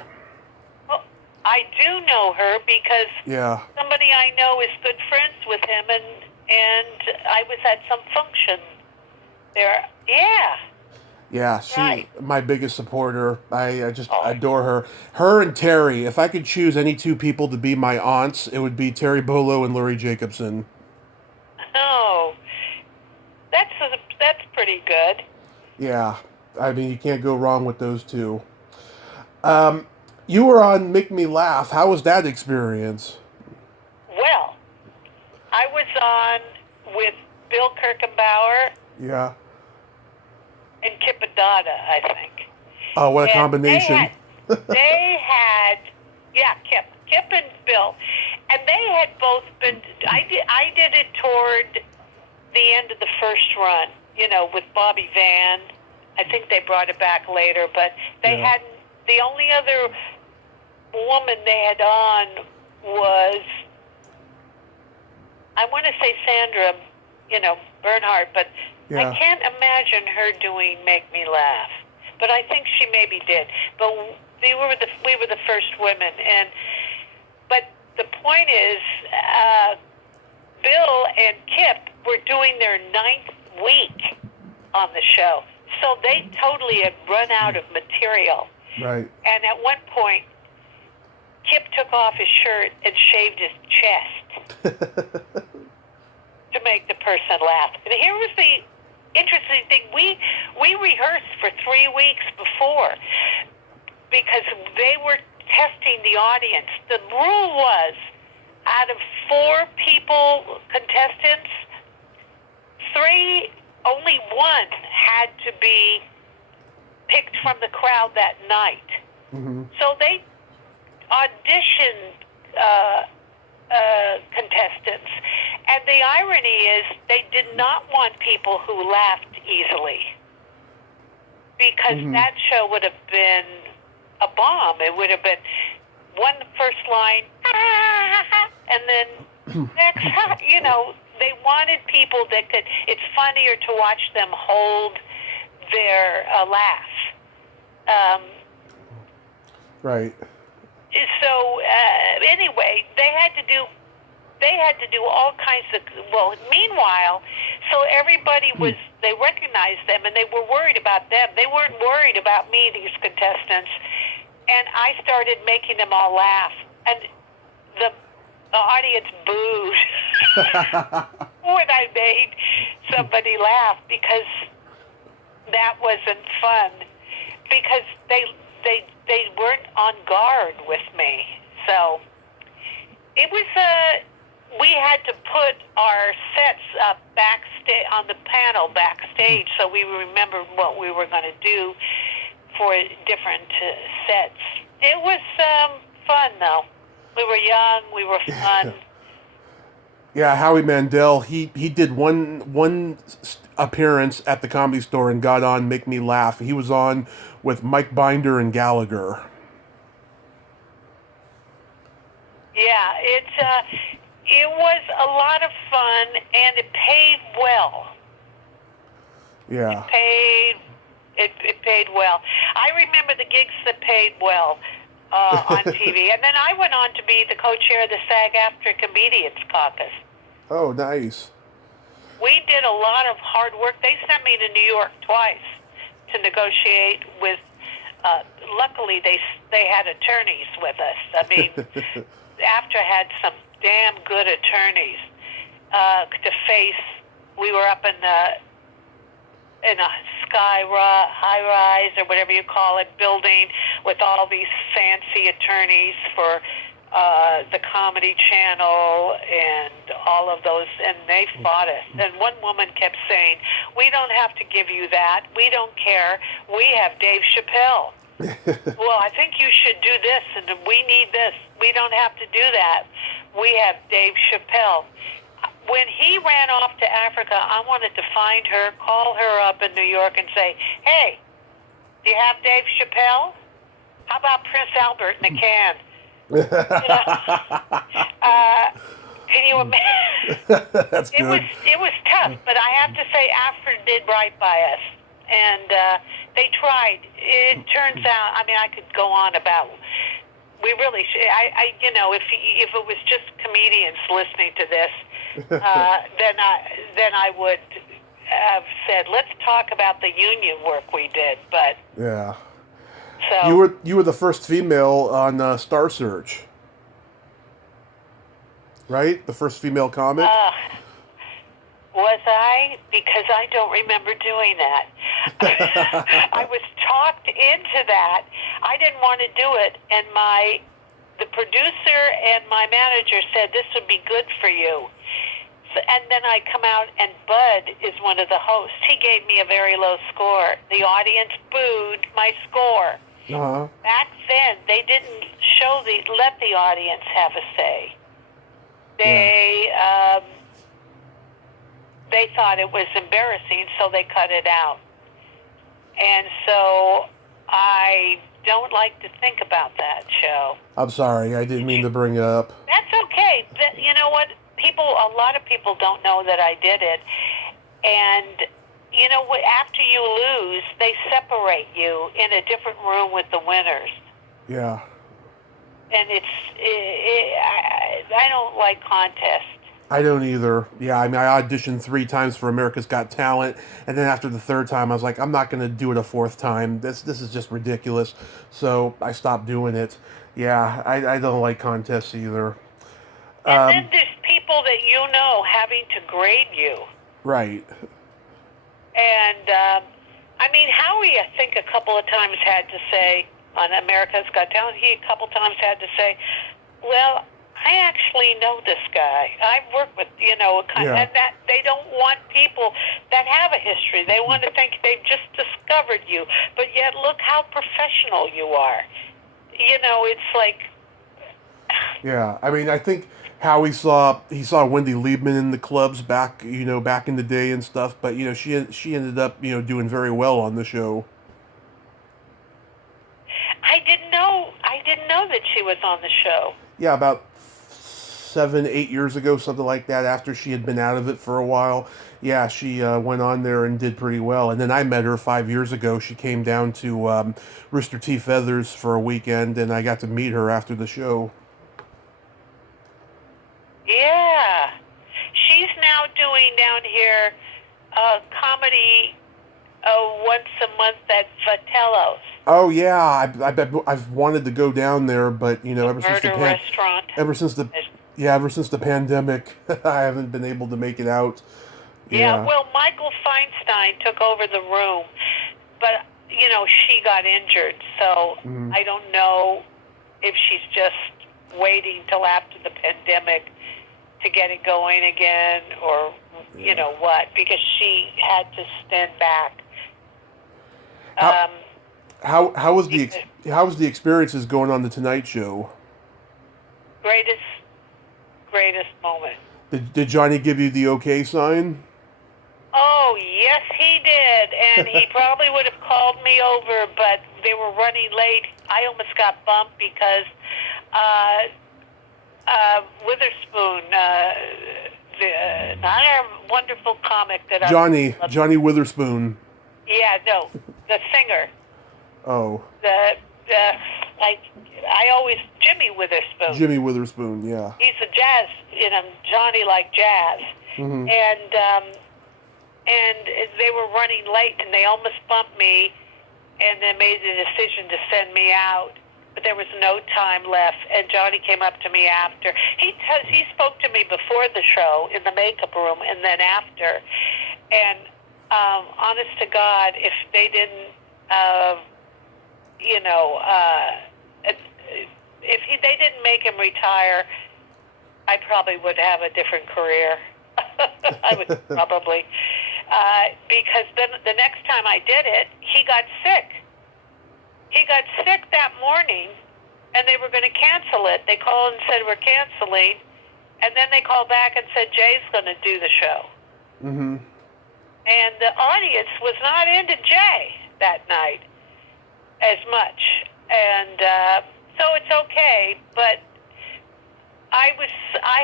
Well, I do know her because somebody I know is good friends with him, and I was at some function there. Yeah. Yeah, she's my biggest supporter. I just adore her. Her and Terry. If I could choose any two people to be my aunts, it would be Terry Bolo and Lori Jacobson. Oh, that's pretty good. Yeah, I mean, you can't go wrong with those two. You were on Make Me Laugh. How was that experience? Well, I was on with Bill Kirkenbauer. Yeah. And Kip Adada, I think. Oh, what a combination. They had Kip and Bill. And they had both been, I did it toward the end of the first run, with Bobby Van. I think they brought it back later, but they hadn't, the only other woman they had on was, I want to say Sandra, Bernhardt, but I can't imagine her doing Make Me Laugh, but I think she maybe did. But we were the first women, but the point is, Bill and Kip were doing their 9th week on the show, so they totally had run out of material. Right. And at one point, Kip took off his shirt and shaved his chest to make the person laugh. And here was the interesting thing. We rehearsed for 3 weeks before because they were testing the audience. The rule was out of 4 contestants, 3, only one had to be picked from the crowd that night. Mm-hmm. So they auditioned contestants. And the irony is they did not want people who laughed easily, because that show would have been a bomb. It would have been one first line, and then next, they wanted people that could, it's funnier to watch them hold their laugh. Right. So anyway, they had to do all kinds of, meanwhile, so everybody was, they recognized them and they were worried about them. They weren't worried about me, these contestants. And I started making them all laugh. And the audience booed when I made somebody laugh, because that wasn't fun. Because they weren't on guard with me. So it was we had to put our sets up backstage on the panel backstage, so we remembered what we were going to do for different sets. It was fun, though. We were young. We were fun. Yeah, Howie Mandel. He did one appearance at the Comedy Store and got on Make Me Laugh. He was on with Mike Binder and Gallagher. Yeah, it was a lot of fun, and it paid well. Yeah. It paid well. I remember the gigs that paid well on TV. And then I went on to be the co-chair of the SAG-AFTRA Comedians Caucus. Oh, nice. We did a lot of hard work. They sent me to New York twice to negotiate with, luckily they had attorneys with us. I mean, AFTRA had some damn good attorneys to face. We were up in a high-rise or whatever you call it, building with all these fancy attorneys for the Comedy Channel and all of those, and they fought us. And one woman kept saying, "We don't have to give you that. We don't care. We have Dave Chappelle." Well, I think you should do this, and we need this. We don't have to do that. We have Dave Chappelle. When he ran off to Africa, I wanted to find her, call her up in New York and say, "Hey, do you have Dave Chappelle? How about Prince Albert in a can?" Can you imagine? That's good. It was tough, but I have to say AFTRA did right by us. And they tried. It turns out, I mean, I could go on about, we really should, if it was just comedians listening to this, then I would have said, let's talk about the union work we did. But yeah, so you were the first female on Star Search, right? The first female comic. Was I? Because I don't remember doing that. I was talked into that. I didn't want to do it, and the producer and my manager said this would be good for you. So, and then I come out, and Bud is one of the hosts. He gave me a very low score. The audience booed my score. Uh-huh. Back then, they didn't let the audience have a say. They thought it was embarrassing, so they cut it out. And so I don't like to think about that show. I'm sorry, I didn't mean to bring it up. That's okay. You know what? A lot of people don't know that I did it. And, after you lose, they separate you in a different room with the winners. Yeah. And I don't like contests. I don't either. Yeah, I mean, I auditioned 3 times for America's Got Talent, and then after the 3rd time, I was like, I'm not going to do it a 4th time. This is just ridiculous. So I stopped doing it. Yeah, I don't like contests either. And then there's people that having to grade you. Right. And, Howie, I think a couple of times had to say, on America's Got Talent, he a couple times had to say, well, I actually know this guy. I've worked with, Yeah. and that they don't want people that have a history. They want to think they've just discovered you, but yet look how professional you are. It's like, Yeah, I mean, I think how he saw Wendy Liebman in the clubs back in the day and stuff, but she ended up doing very well on the show. I didn't know that she was on the show. Yeah, about 7, 8 years ago, something like that. After she had been out of it for a while, yeah, she went on there and did pretty well. And then I met her 5 years ago. She came down to Rooster T. Feathers for a weekend, and I got to meet her after the show. Yeah. She's now doing down here comedy once a month at Vitello's. Oh yeah, I've wanted to go down there, but ever since the Murder restaurant. ever since the pandemic, I haven't been able to make it out. Yeah, Yeah. well, Michael Feinstein took over the room, but, she got injured, so Mhm. I don't know if she's just waiting till after the pandemic to get it going again or, what, because she had to stand back. How how was the Because how was the experiences going on the Tonight Show? greatest moment. Did Johnny give you the okay sign? Oh, yes, he did, and he probably would have called me over, but they were running late. I almost got bumped because Witherspoon, not our wonderful comic that I love. Johnny Witherspoon. Yeah, no, the singer, Oh, the like I always Jimmy Witherspoon. Jimmy Witherspoon. Yeah. He's a jazz, Johnny like jazz, Hmm. and they were running late, and they almost bumped me, and then made the decision to send me out. But there was no time left, and Johnny came up to me after. He spoke to me before the show in the makeup room, and then after. And honest to God, if they didn't, they didn't make him retire, I probably would have a different career. I would probably, because then the next time I did it, he got sick. He got sick that morning, and they were going to cancel it. They called and said, we're canceling, and then they called back and said, Jay's going to do the show. Hmm. And the audience was not into Jay that night as much. And so it's okay, but I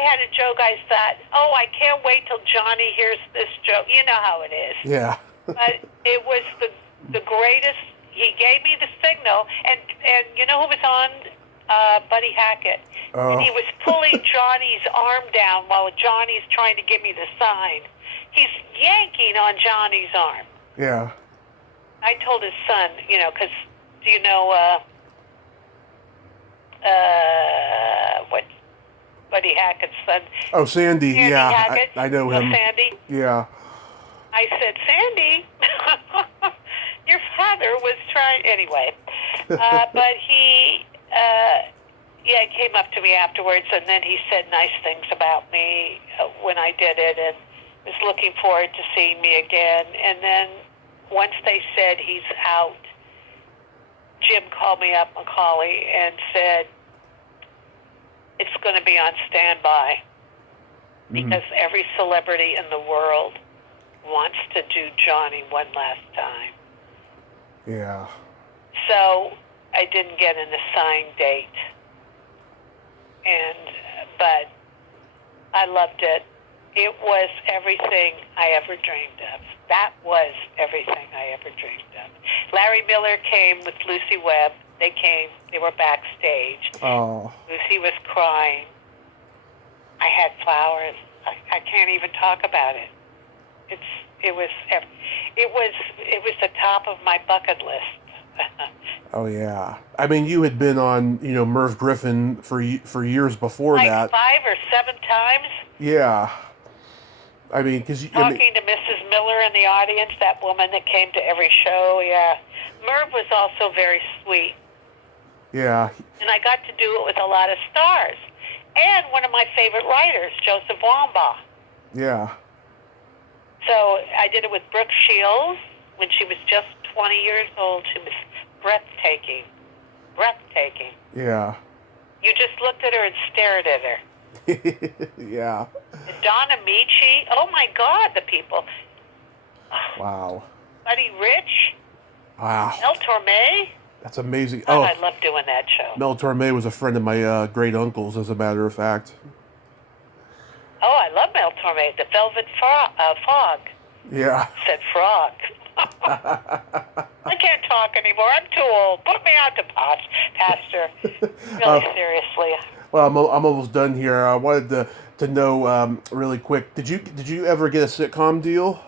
had a joke. I thought, I can't wait till Johnny hears this joke. You know how it is. Yeah. But it was the greatest. He gave me the signal, and you know who was on? Buddy Hackett. Oh. And he was pulling Johnny's arm down while Johnny's trying to give me the sign. He's yanking on Johnny's arm. Yeah. I told his son, because do you know what Buddy Hackett's son? Oh, Sandy. Sandy Yeah, Hackett. I know You him. Sandy. Yeah. I said, Sandy, your father was trying anyway. But he came up to me afterwards, and then he said nice things about me when I did it, and was looking forward to seeing me again. And then once they said he's out, Jim called me up, Macaulay, and said it's going to be on standby because every celebrity in the world wants to do Johnny one last time. Yeah. So I didn't get an assigned date, but I loved it. It was everything I ever dreamed of. That was everything I ever dreamed of. Larry Miller came with Lucy Webb. They came. They were backstage. Oh. Lucy was crying. I had flowers. I can't even talk about it. It was the top of my bucket list. Oh yeah. I mean, you had been on Merv Griffin for years before like that. 5 or 7 times. Yeah. I mean, because Talking to Mrs. Miller in the audience, that woman that came to every show. Yeah, Merv was also very sweet. Yeah. And I got to do it with a lot of stars. and one of my favorite writers, Joseph Wambaugh. Yeah. So I did it with Brooke Shields when she was just 20 years old. She was breathtaking. Breathtaking. Yeah. You just looked at her and stared at her. Yeah. And Don Amici. Oh, my God, the people. Wow. Buddy Rich. Wow. Mel Torme. That's amazing. God, Oh, I love doing that show. Mel Torme was a friend of my great uncle's, as a matter of fact. Oh, I love Mel Torme. The Velvet Fog. Yeah. Said frog. I can't talk anymore. I'm too old. Put me out to pasture. Really, seriously. Well, I'm almost done here. I wanted to know really quick. Did you ever get a sitcom deal?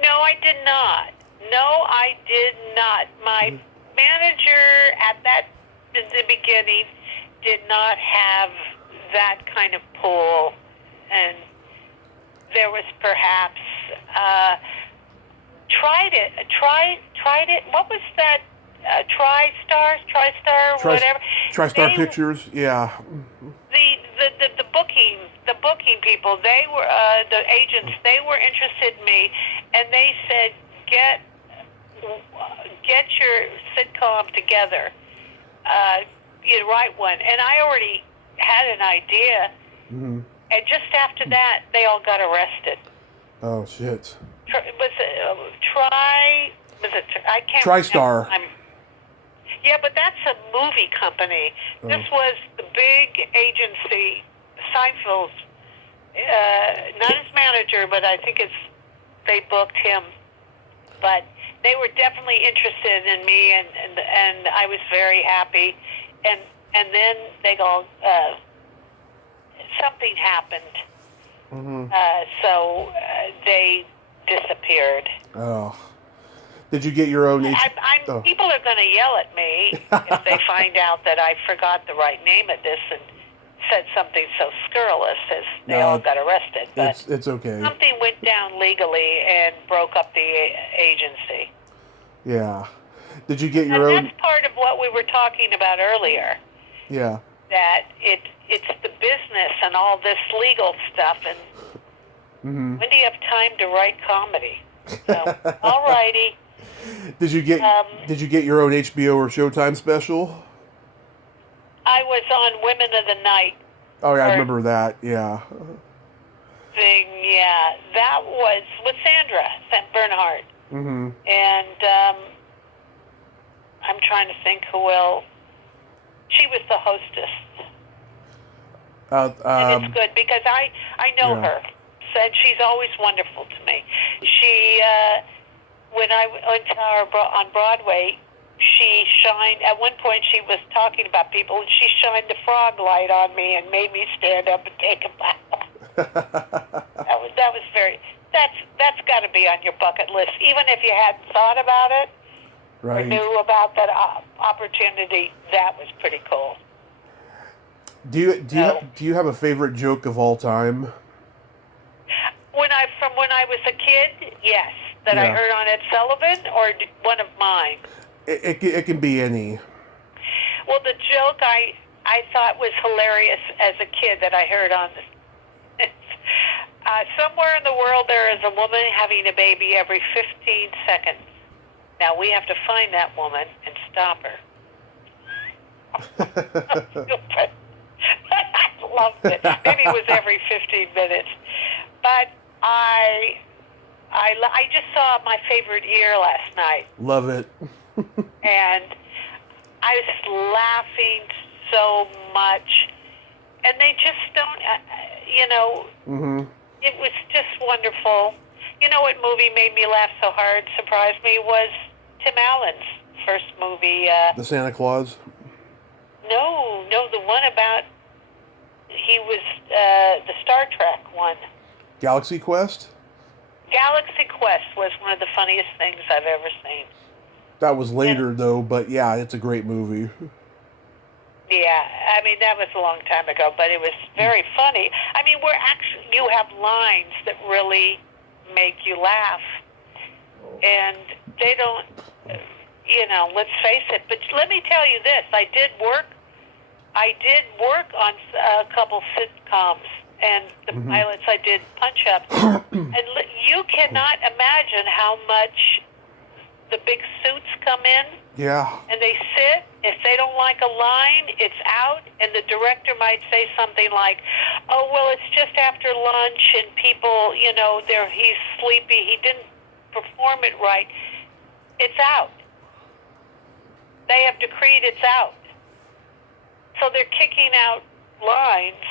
No, I did not. No, I did not. My manager at the beginning did not have that kind of pull, and there was perhaps tried it. What was that? TriStar, whatever. TriStar Pictures, yeah. The booking people, they were the agents. They were interested in me, and they said, get your sitcom together. You write one, and I already had an idea. Mm-hmm. And just after that, they all got arrested. Oh shit. I can't TriStar. Yeah, but that's a movie company. Oh. This was the big agency, Seinfeld's, not his manager, but I think they booked him. But they were definitely interested in me, and I was very happy. And then they go, something happened. Mm-hmm. So they disappeared. Oh. Did you get your own? People are going to yell at me if they find out that I forgot the right name of this and said something so scurrilous as they all got arrested. But it's okay. Something went down legally and broke up the agency. Yeah. Did you get your own? And that's part of what we were talking about earlier. Yeah. That it's the business and all this legal stuff, and when do you have time to write comedy? So, all righty. Did you get your own HBO or Showtime special? I was on Women of the Night. Oh yeah, I remember that. Yeah. Thing, yeah, that was with Sandra Bernhardt. Mm-hmm. And I'm trying to think who else. She was the hostess. And it's good because I know her, and she's always wonderful to me. She, when I went to her on Broadway, she shined. At one point, she was talking about people, and she shined the frog light on me and made me stand up and take a bow. that was very. That's got to be on your bucket list, even if you hadn't thought about it or knew about that opportunity. That was pretty cool. Do you have a favorite joke of all time? From when I was a kid, yes, that I heard on Ed Sullivan, or one of mine. It can be any. Well, the joke I thought was hilarious as a kid that I heard on this. Somewhere in the world there is a woman having a baby every 15 seconds. Now we have to find that woman and stop her. I loved it. Maybe it was every 15 minutes. But I just saw My Favorite Year last night. Love it. And I was laughing so much. And they just don't, Mm-hmm. It was just wonderful. You know what movie made me laugh so hard, surprised me, was Tim Allen's first movie. The Santa Claus? No, the one about, he was the Star Trek one. Galaxy Quest? Galaxy Quest was one of the funniest things I've ever seen. That was later, though, but yeah, it's a great movie. Yeah, I mean, that was a long time ago, but it was very funny. I mean, you have lines that really make you laugh, and they don't, let's face it. But let me tell you this, I did work I did work on a couple sitcoms, and the pilots I did punch-ups. And you cannot imagine how much the big suits come in. Yeah. And they sit. If they don't like a line, it's out. And the director might say something like, "Oh, well, it's just after lunch, and people, he's sleepy. He didn't perform it right." It's out. They have decreed it's out. So they're kicking out lines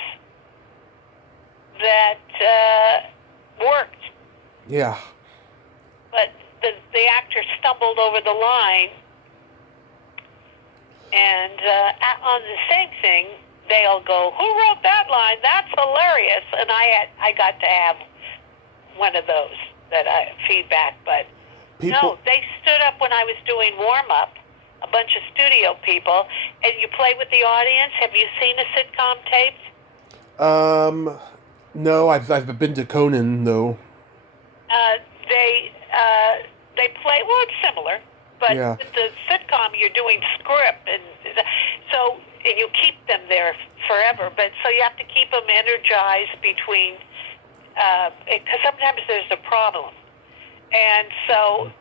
that worked. Yeah. But the actor stumbled over the line, and on the same thing, they'll go, "Who wrote that line? That's hilarious!" And I got to have one of those feedback, but no, they stood up when I was doing warm up. A bunch of studio people, and you play with the audience. Have you seen a sitcom tape? No, I've been to Conan though. They play. Well, it's similar, but Yeah. with the sitcom, you're doing script, and you keep them there forever. But so you have to keep them energized between, because sometimes there's a problem, and so.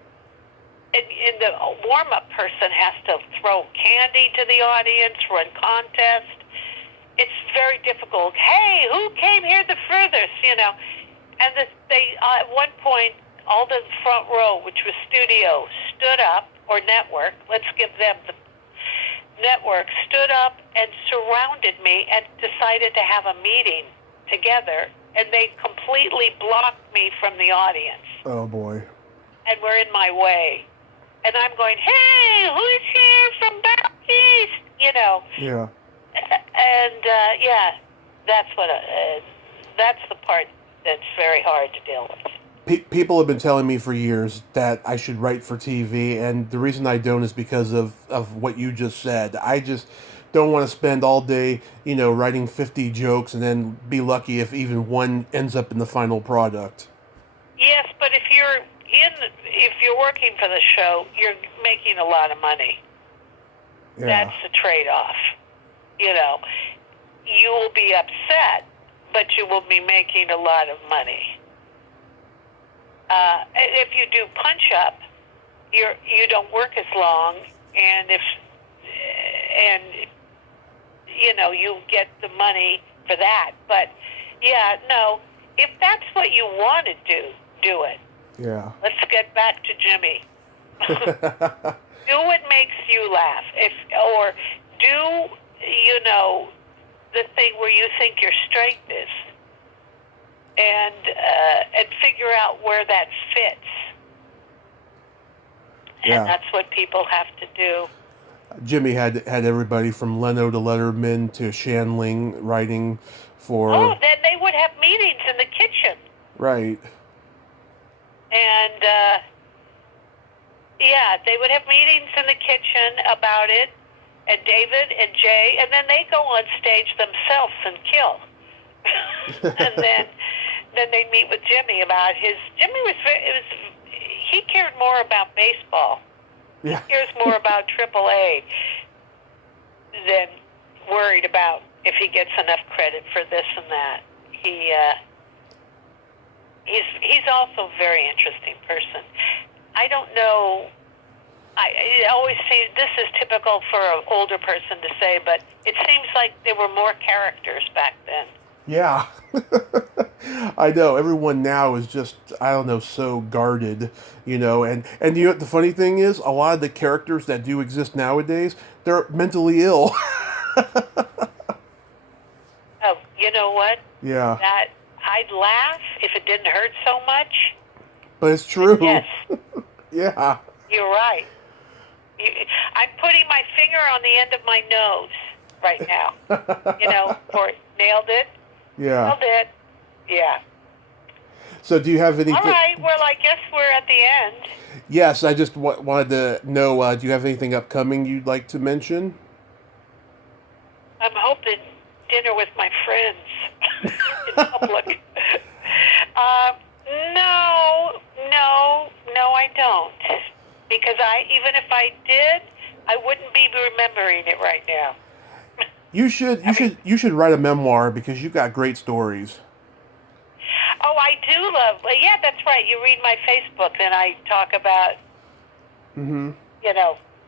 And the warm-up person has to throw candy to the audience, run contests. It's very difficult. Hey, who came here the furthest? And they at one point, all the front row, which was studio, stood up, or network. Let's give them the network. Stood up and surrounded me and decided to have a meeting together. And they completely blocked me from the audience. Oh boy. And were in my way. And I'm going, "Hey, who's here from back east?" Yeah. And that's the part that's very hard to deal with. People have been telling me for years that I should write for TV, and the reason I don't is because of what you just said. I just don't want to spend all day, writing 50 jokes and then be lucky if even one ends up in the final product. Yes, but if you're working for the show, you're making a lot of money. Yeah. That's the trade-off. You will be upset, but you will be making a lot of money. If you do punch-up, you don't work as long, and you get the money for that. But if that's what you want to do it. Yeah. Let's get back to Jimmy. Do what makes you laugh. Or do, the thing where you think your strength is. And figure out where that fits. Yeah. And that's what people have to do. Jimmy had everybody from Leno to Letterman to Shandling writing for... Oh, then they would have meetings in the kitchen. Right. And, they would have meetings in the kitchen about it, and David and Jay, and then they go on stage themselves and kill. And then they meet with Jimmy about he cared more about baseball. Yeah. He cares more about AAA than worried about if he gets enough credit for this and that. He's also a very interesting person. I don't know. It always seems, this is typical for an older person to say, but it seems like there were more characters back then. Yeah. I know. Everyone now is just, I don't know, so guarded, and the funny thing is, a lot of the characters that do exist nowadays, they're mentally ill. Oh, you know what? Yeah. That I'd laugh if it didn't hurt so much. But it's true. Yes. Yeah. You're right. I'm putting my finger on the end of my nose right now. Nailed it. Yeah. Nailed it. Yeah. So do you have anything... All right. Well, I guess we're at the end. Yes, I just wanted to know, do you have anything upcoming you'd like to mention? I'm hoping dinner with my friends in public. No, I don't. Because even if I did, I wouldn't be remembering it right now. You should write a memoir because you've got great stories. Oh, I do love. Well, yeah, that's right. You read my Facebook, and I talk about Mm-hmm.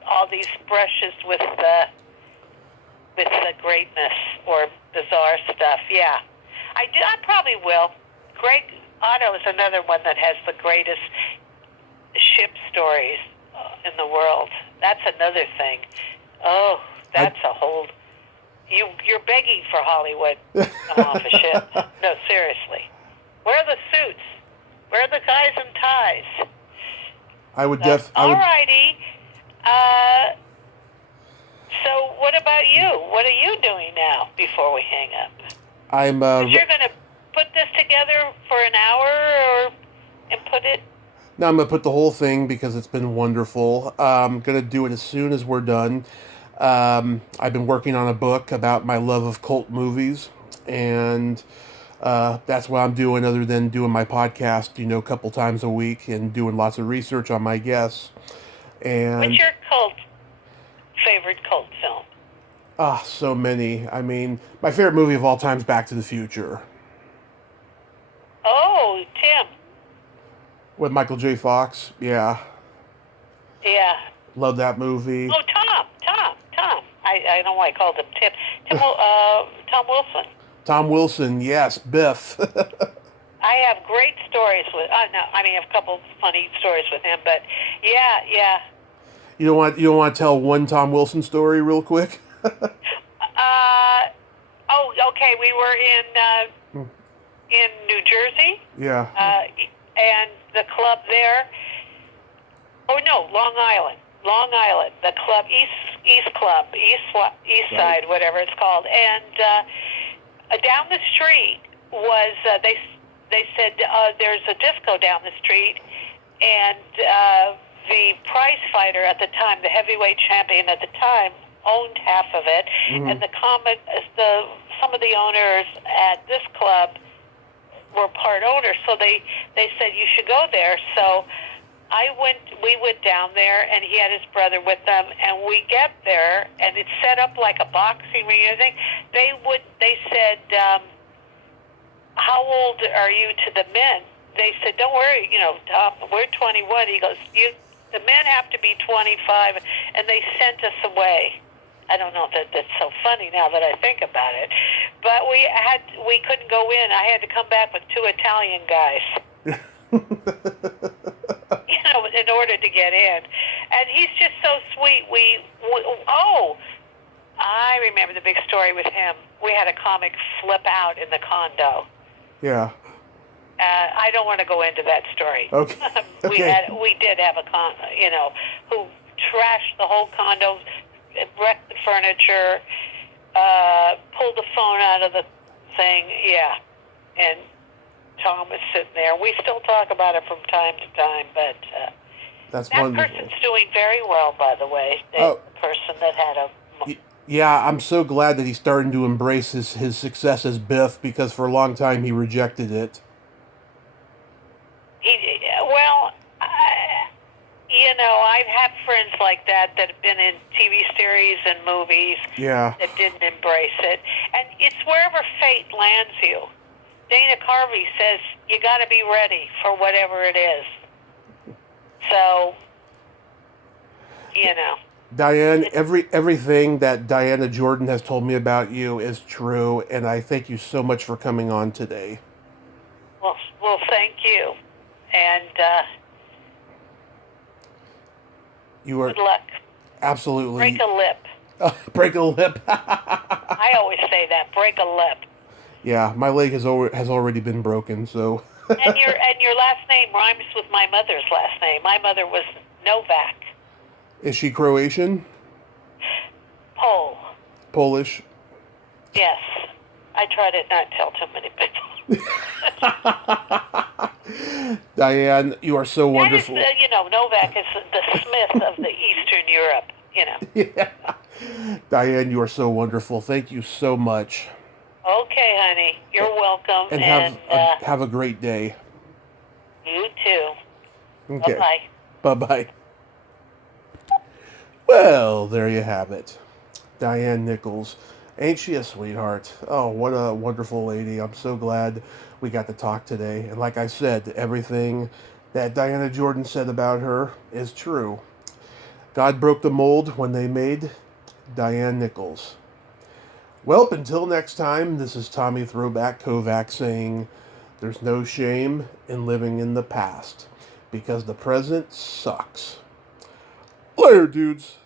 all these brushes with the greatness or bizarre stuff. Yeah, I do. I probably will. Greg Otto is another one that has the greatest ship stories in the world. That's another thing. Oh, that's a whole. You're begging for Hollywood to come off a ship. No, seriously. Where are the suits? Where are the guys in ties? All righty. So what about you? What are you doing now before we hang up? I'm. You're going to put this together for an hour and put it. No, I'm gonna put the whole thing because it's been wonderful. I'm gonna do it as soon as we're done. I've been working on a book about my love of cult movies, and that's what I'm doing. Other than doing my podcast, a couple times a week, and doing lots of research on my guests. And what's your favorite cult film? So many. I mean, my favorite movie of all time is Back to the Future. Oh, Tim. With Michael J. Fox, yeah. Yeah. Love that movie. Oh, Tom. I don't know why I called him Tim. Tom Wilson. Tom Wilson, yes, Biff. I have great stories with. No, I mean, I have a couple funny stories with him, but yeah. You don't want to tell one Tom Wilson story real quick? Okay. We were in New Jersey. Yeah. And the club there. Oh no, Long Island. The club, East Club, East Side, whatever it's called. And down the street was they said there's a disco down the street, and the prize fighter at the time, the heavyweight champion at the time, owned half of it, and some of the owners at this club were part owners, so they said you should go there. So we went down there, and he had his brother with them, and we get there, and it's set up like a boxing ring or anything. They said, how old are you to the men? They said, don't worry, Tom, we're 21. He goes, the men have to be 25, and they sent us away. I don't know if that's so funny now that I think about it, but we couldn't go in. I had to come back with 2 Italian guys. In order to get in. And he's just so sweet. I remember the big story with him. We had a comic flip out in the condo. Yeah. I don't want to go into that story. Okay. We did have a who trashed the whole condo, wrecked the furniture, pulled the phone out of the thing. Yeah. And Tom was sitting there. We still talk about it from time to time, but that's that wonderful. person's doing very well, by the way. The person that had a... Yeah, I'm so glad that he's starting to embrace his success as Biff, because for a long time he rejected it. I've had friends like that have been in TV series and movies that didn't embrace it. And it's wherever fate lands you. Dana Carvey says you got to be ready for whatever it is. So, Diane, everything that Diana Jordan has told me about you is true, and I thank you so much for coming on today. Well, thank you, and you are good luck. Absolutely. Break a lip. Break a lip. I always say that. Break a lip. Yeah, my leg has already been broken, so. and your last name rhymes with my mother's last name. My mother was Novak. Is she Croatian? Polish? Yes. I try to not tell too many people. Diane, you are so wonderful. That is, Novak is the Smith of the Eastern Europe, Yeah. Diane, you are so wonderful. Thank you so much. Okay, honey. You're welcome. And have a great day. You too. Okay. Bye-bye. Bye-bye. Well, there you have it. Diane Nichols. Ain't she a sweetheart? Oh, what a wonderful lady. I'm so glad we got to talk today. And like I said, everything that Diana Jordan said about her is true. God broke the mold when they made Diane Nichols. Well, until next time, this is Tommy Throwback Kovac saying there's no shame in living in the past because the present sucks. Later, dudes.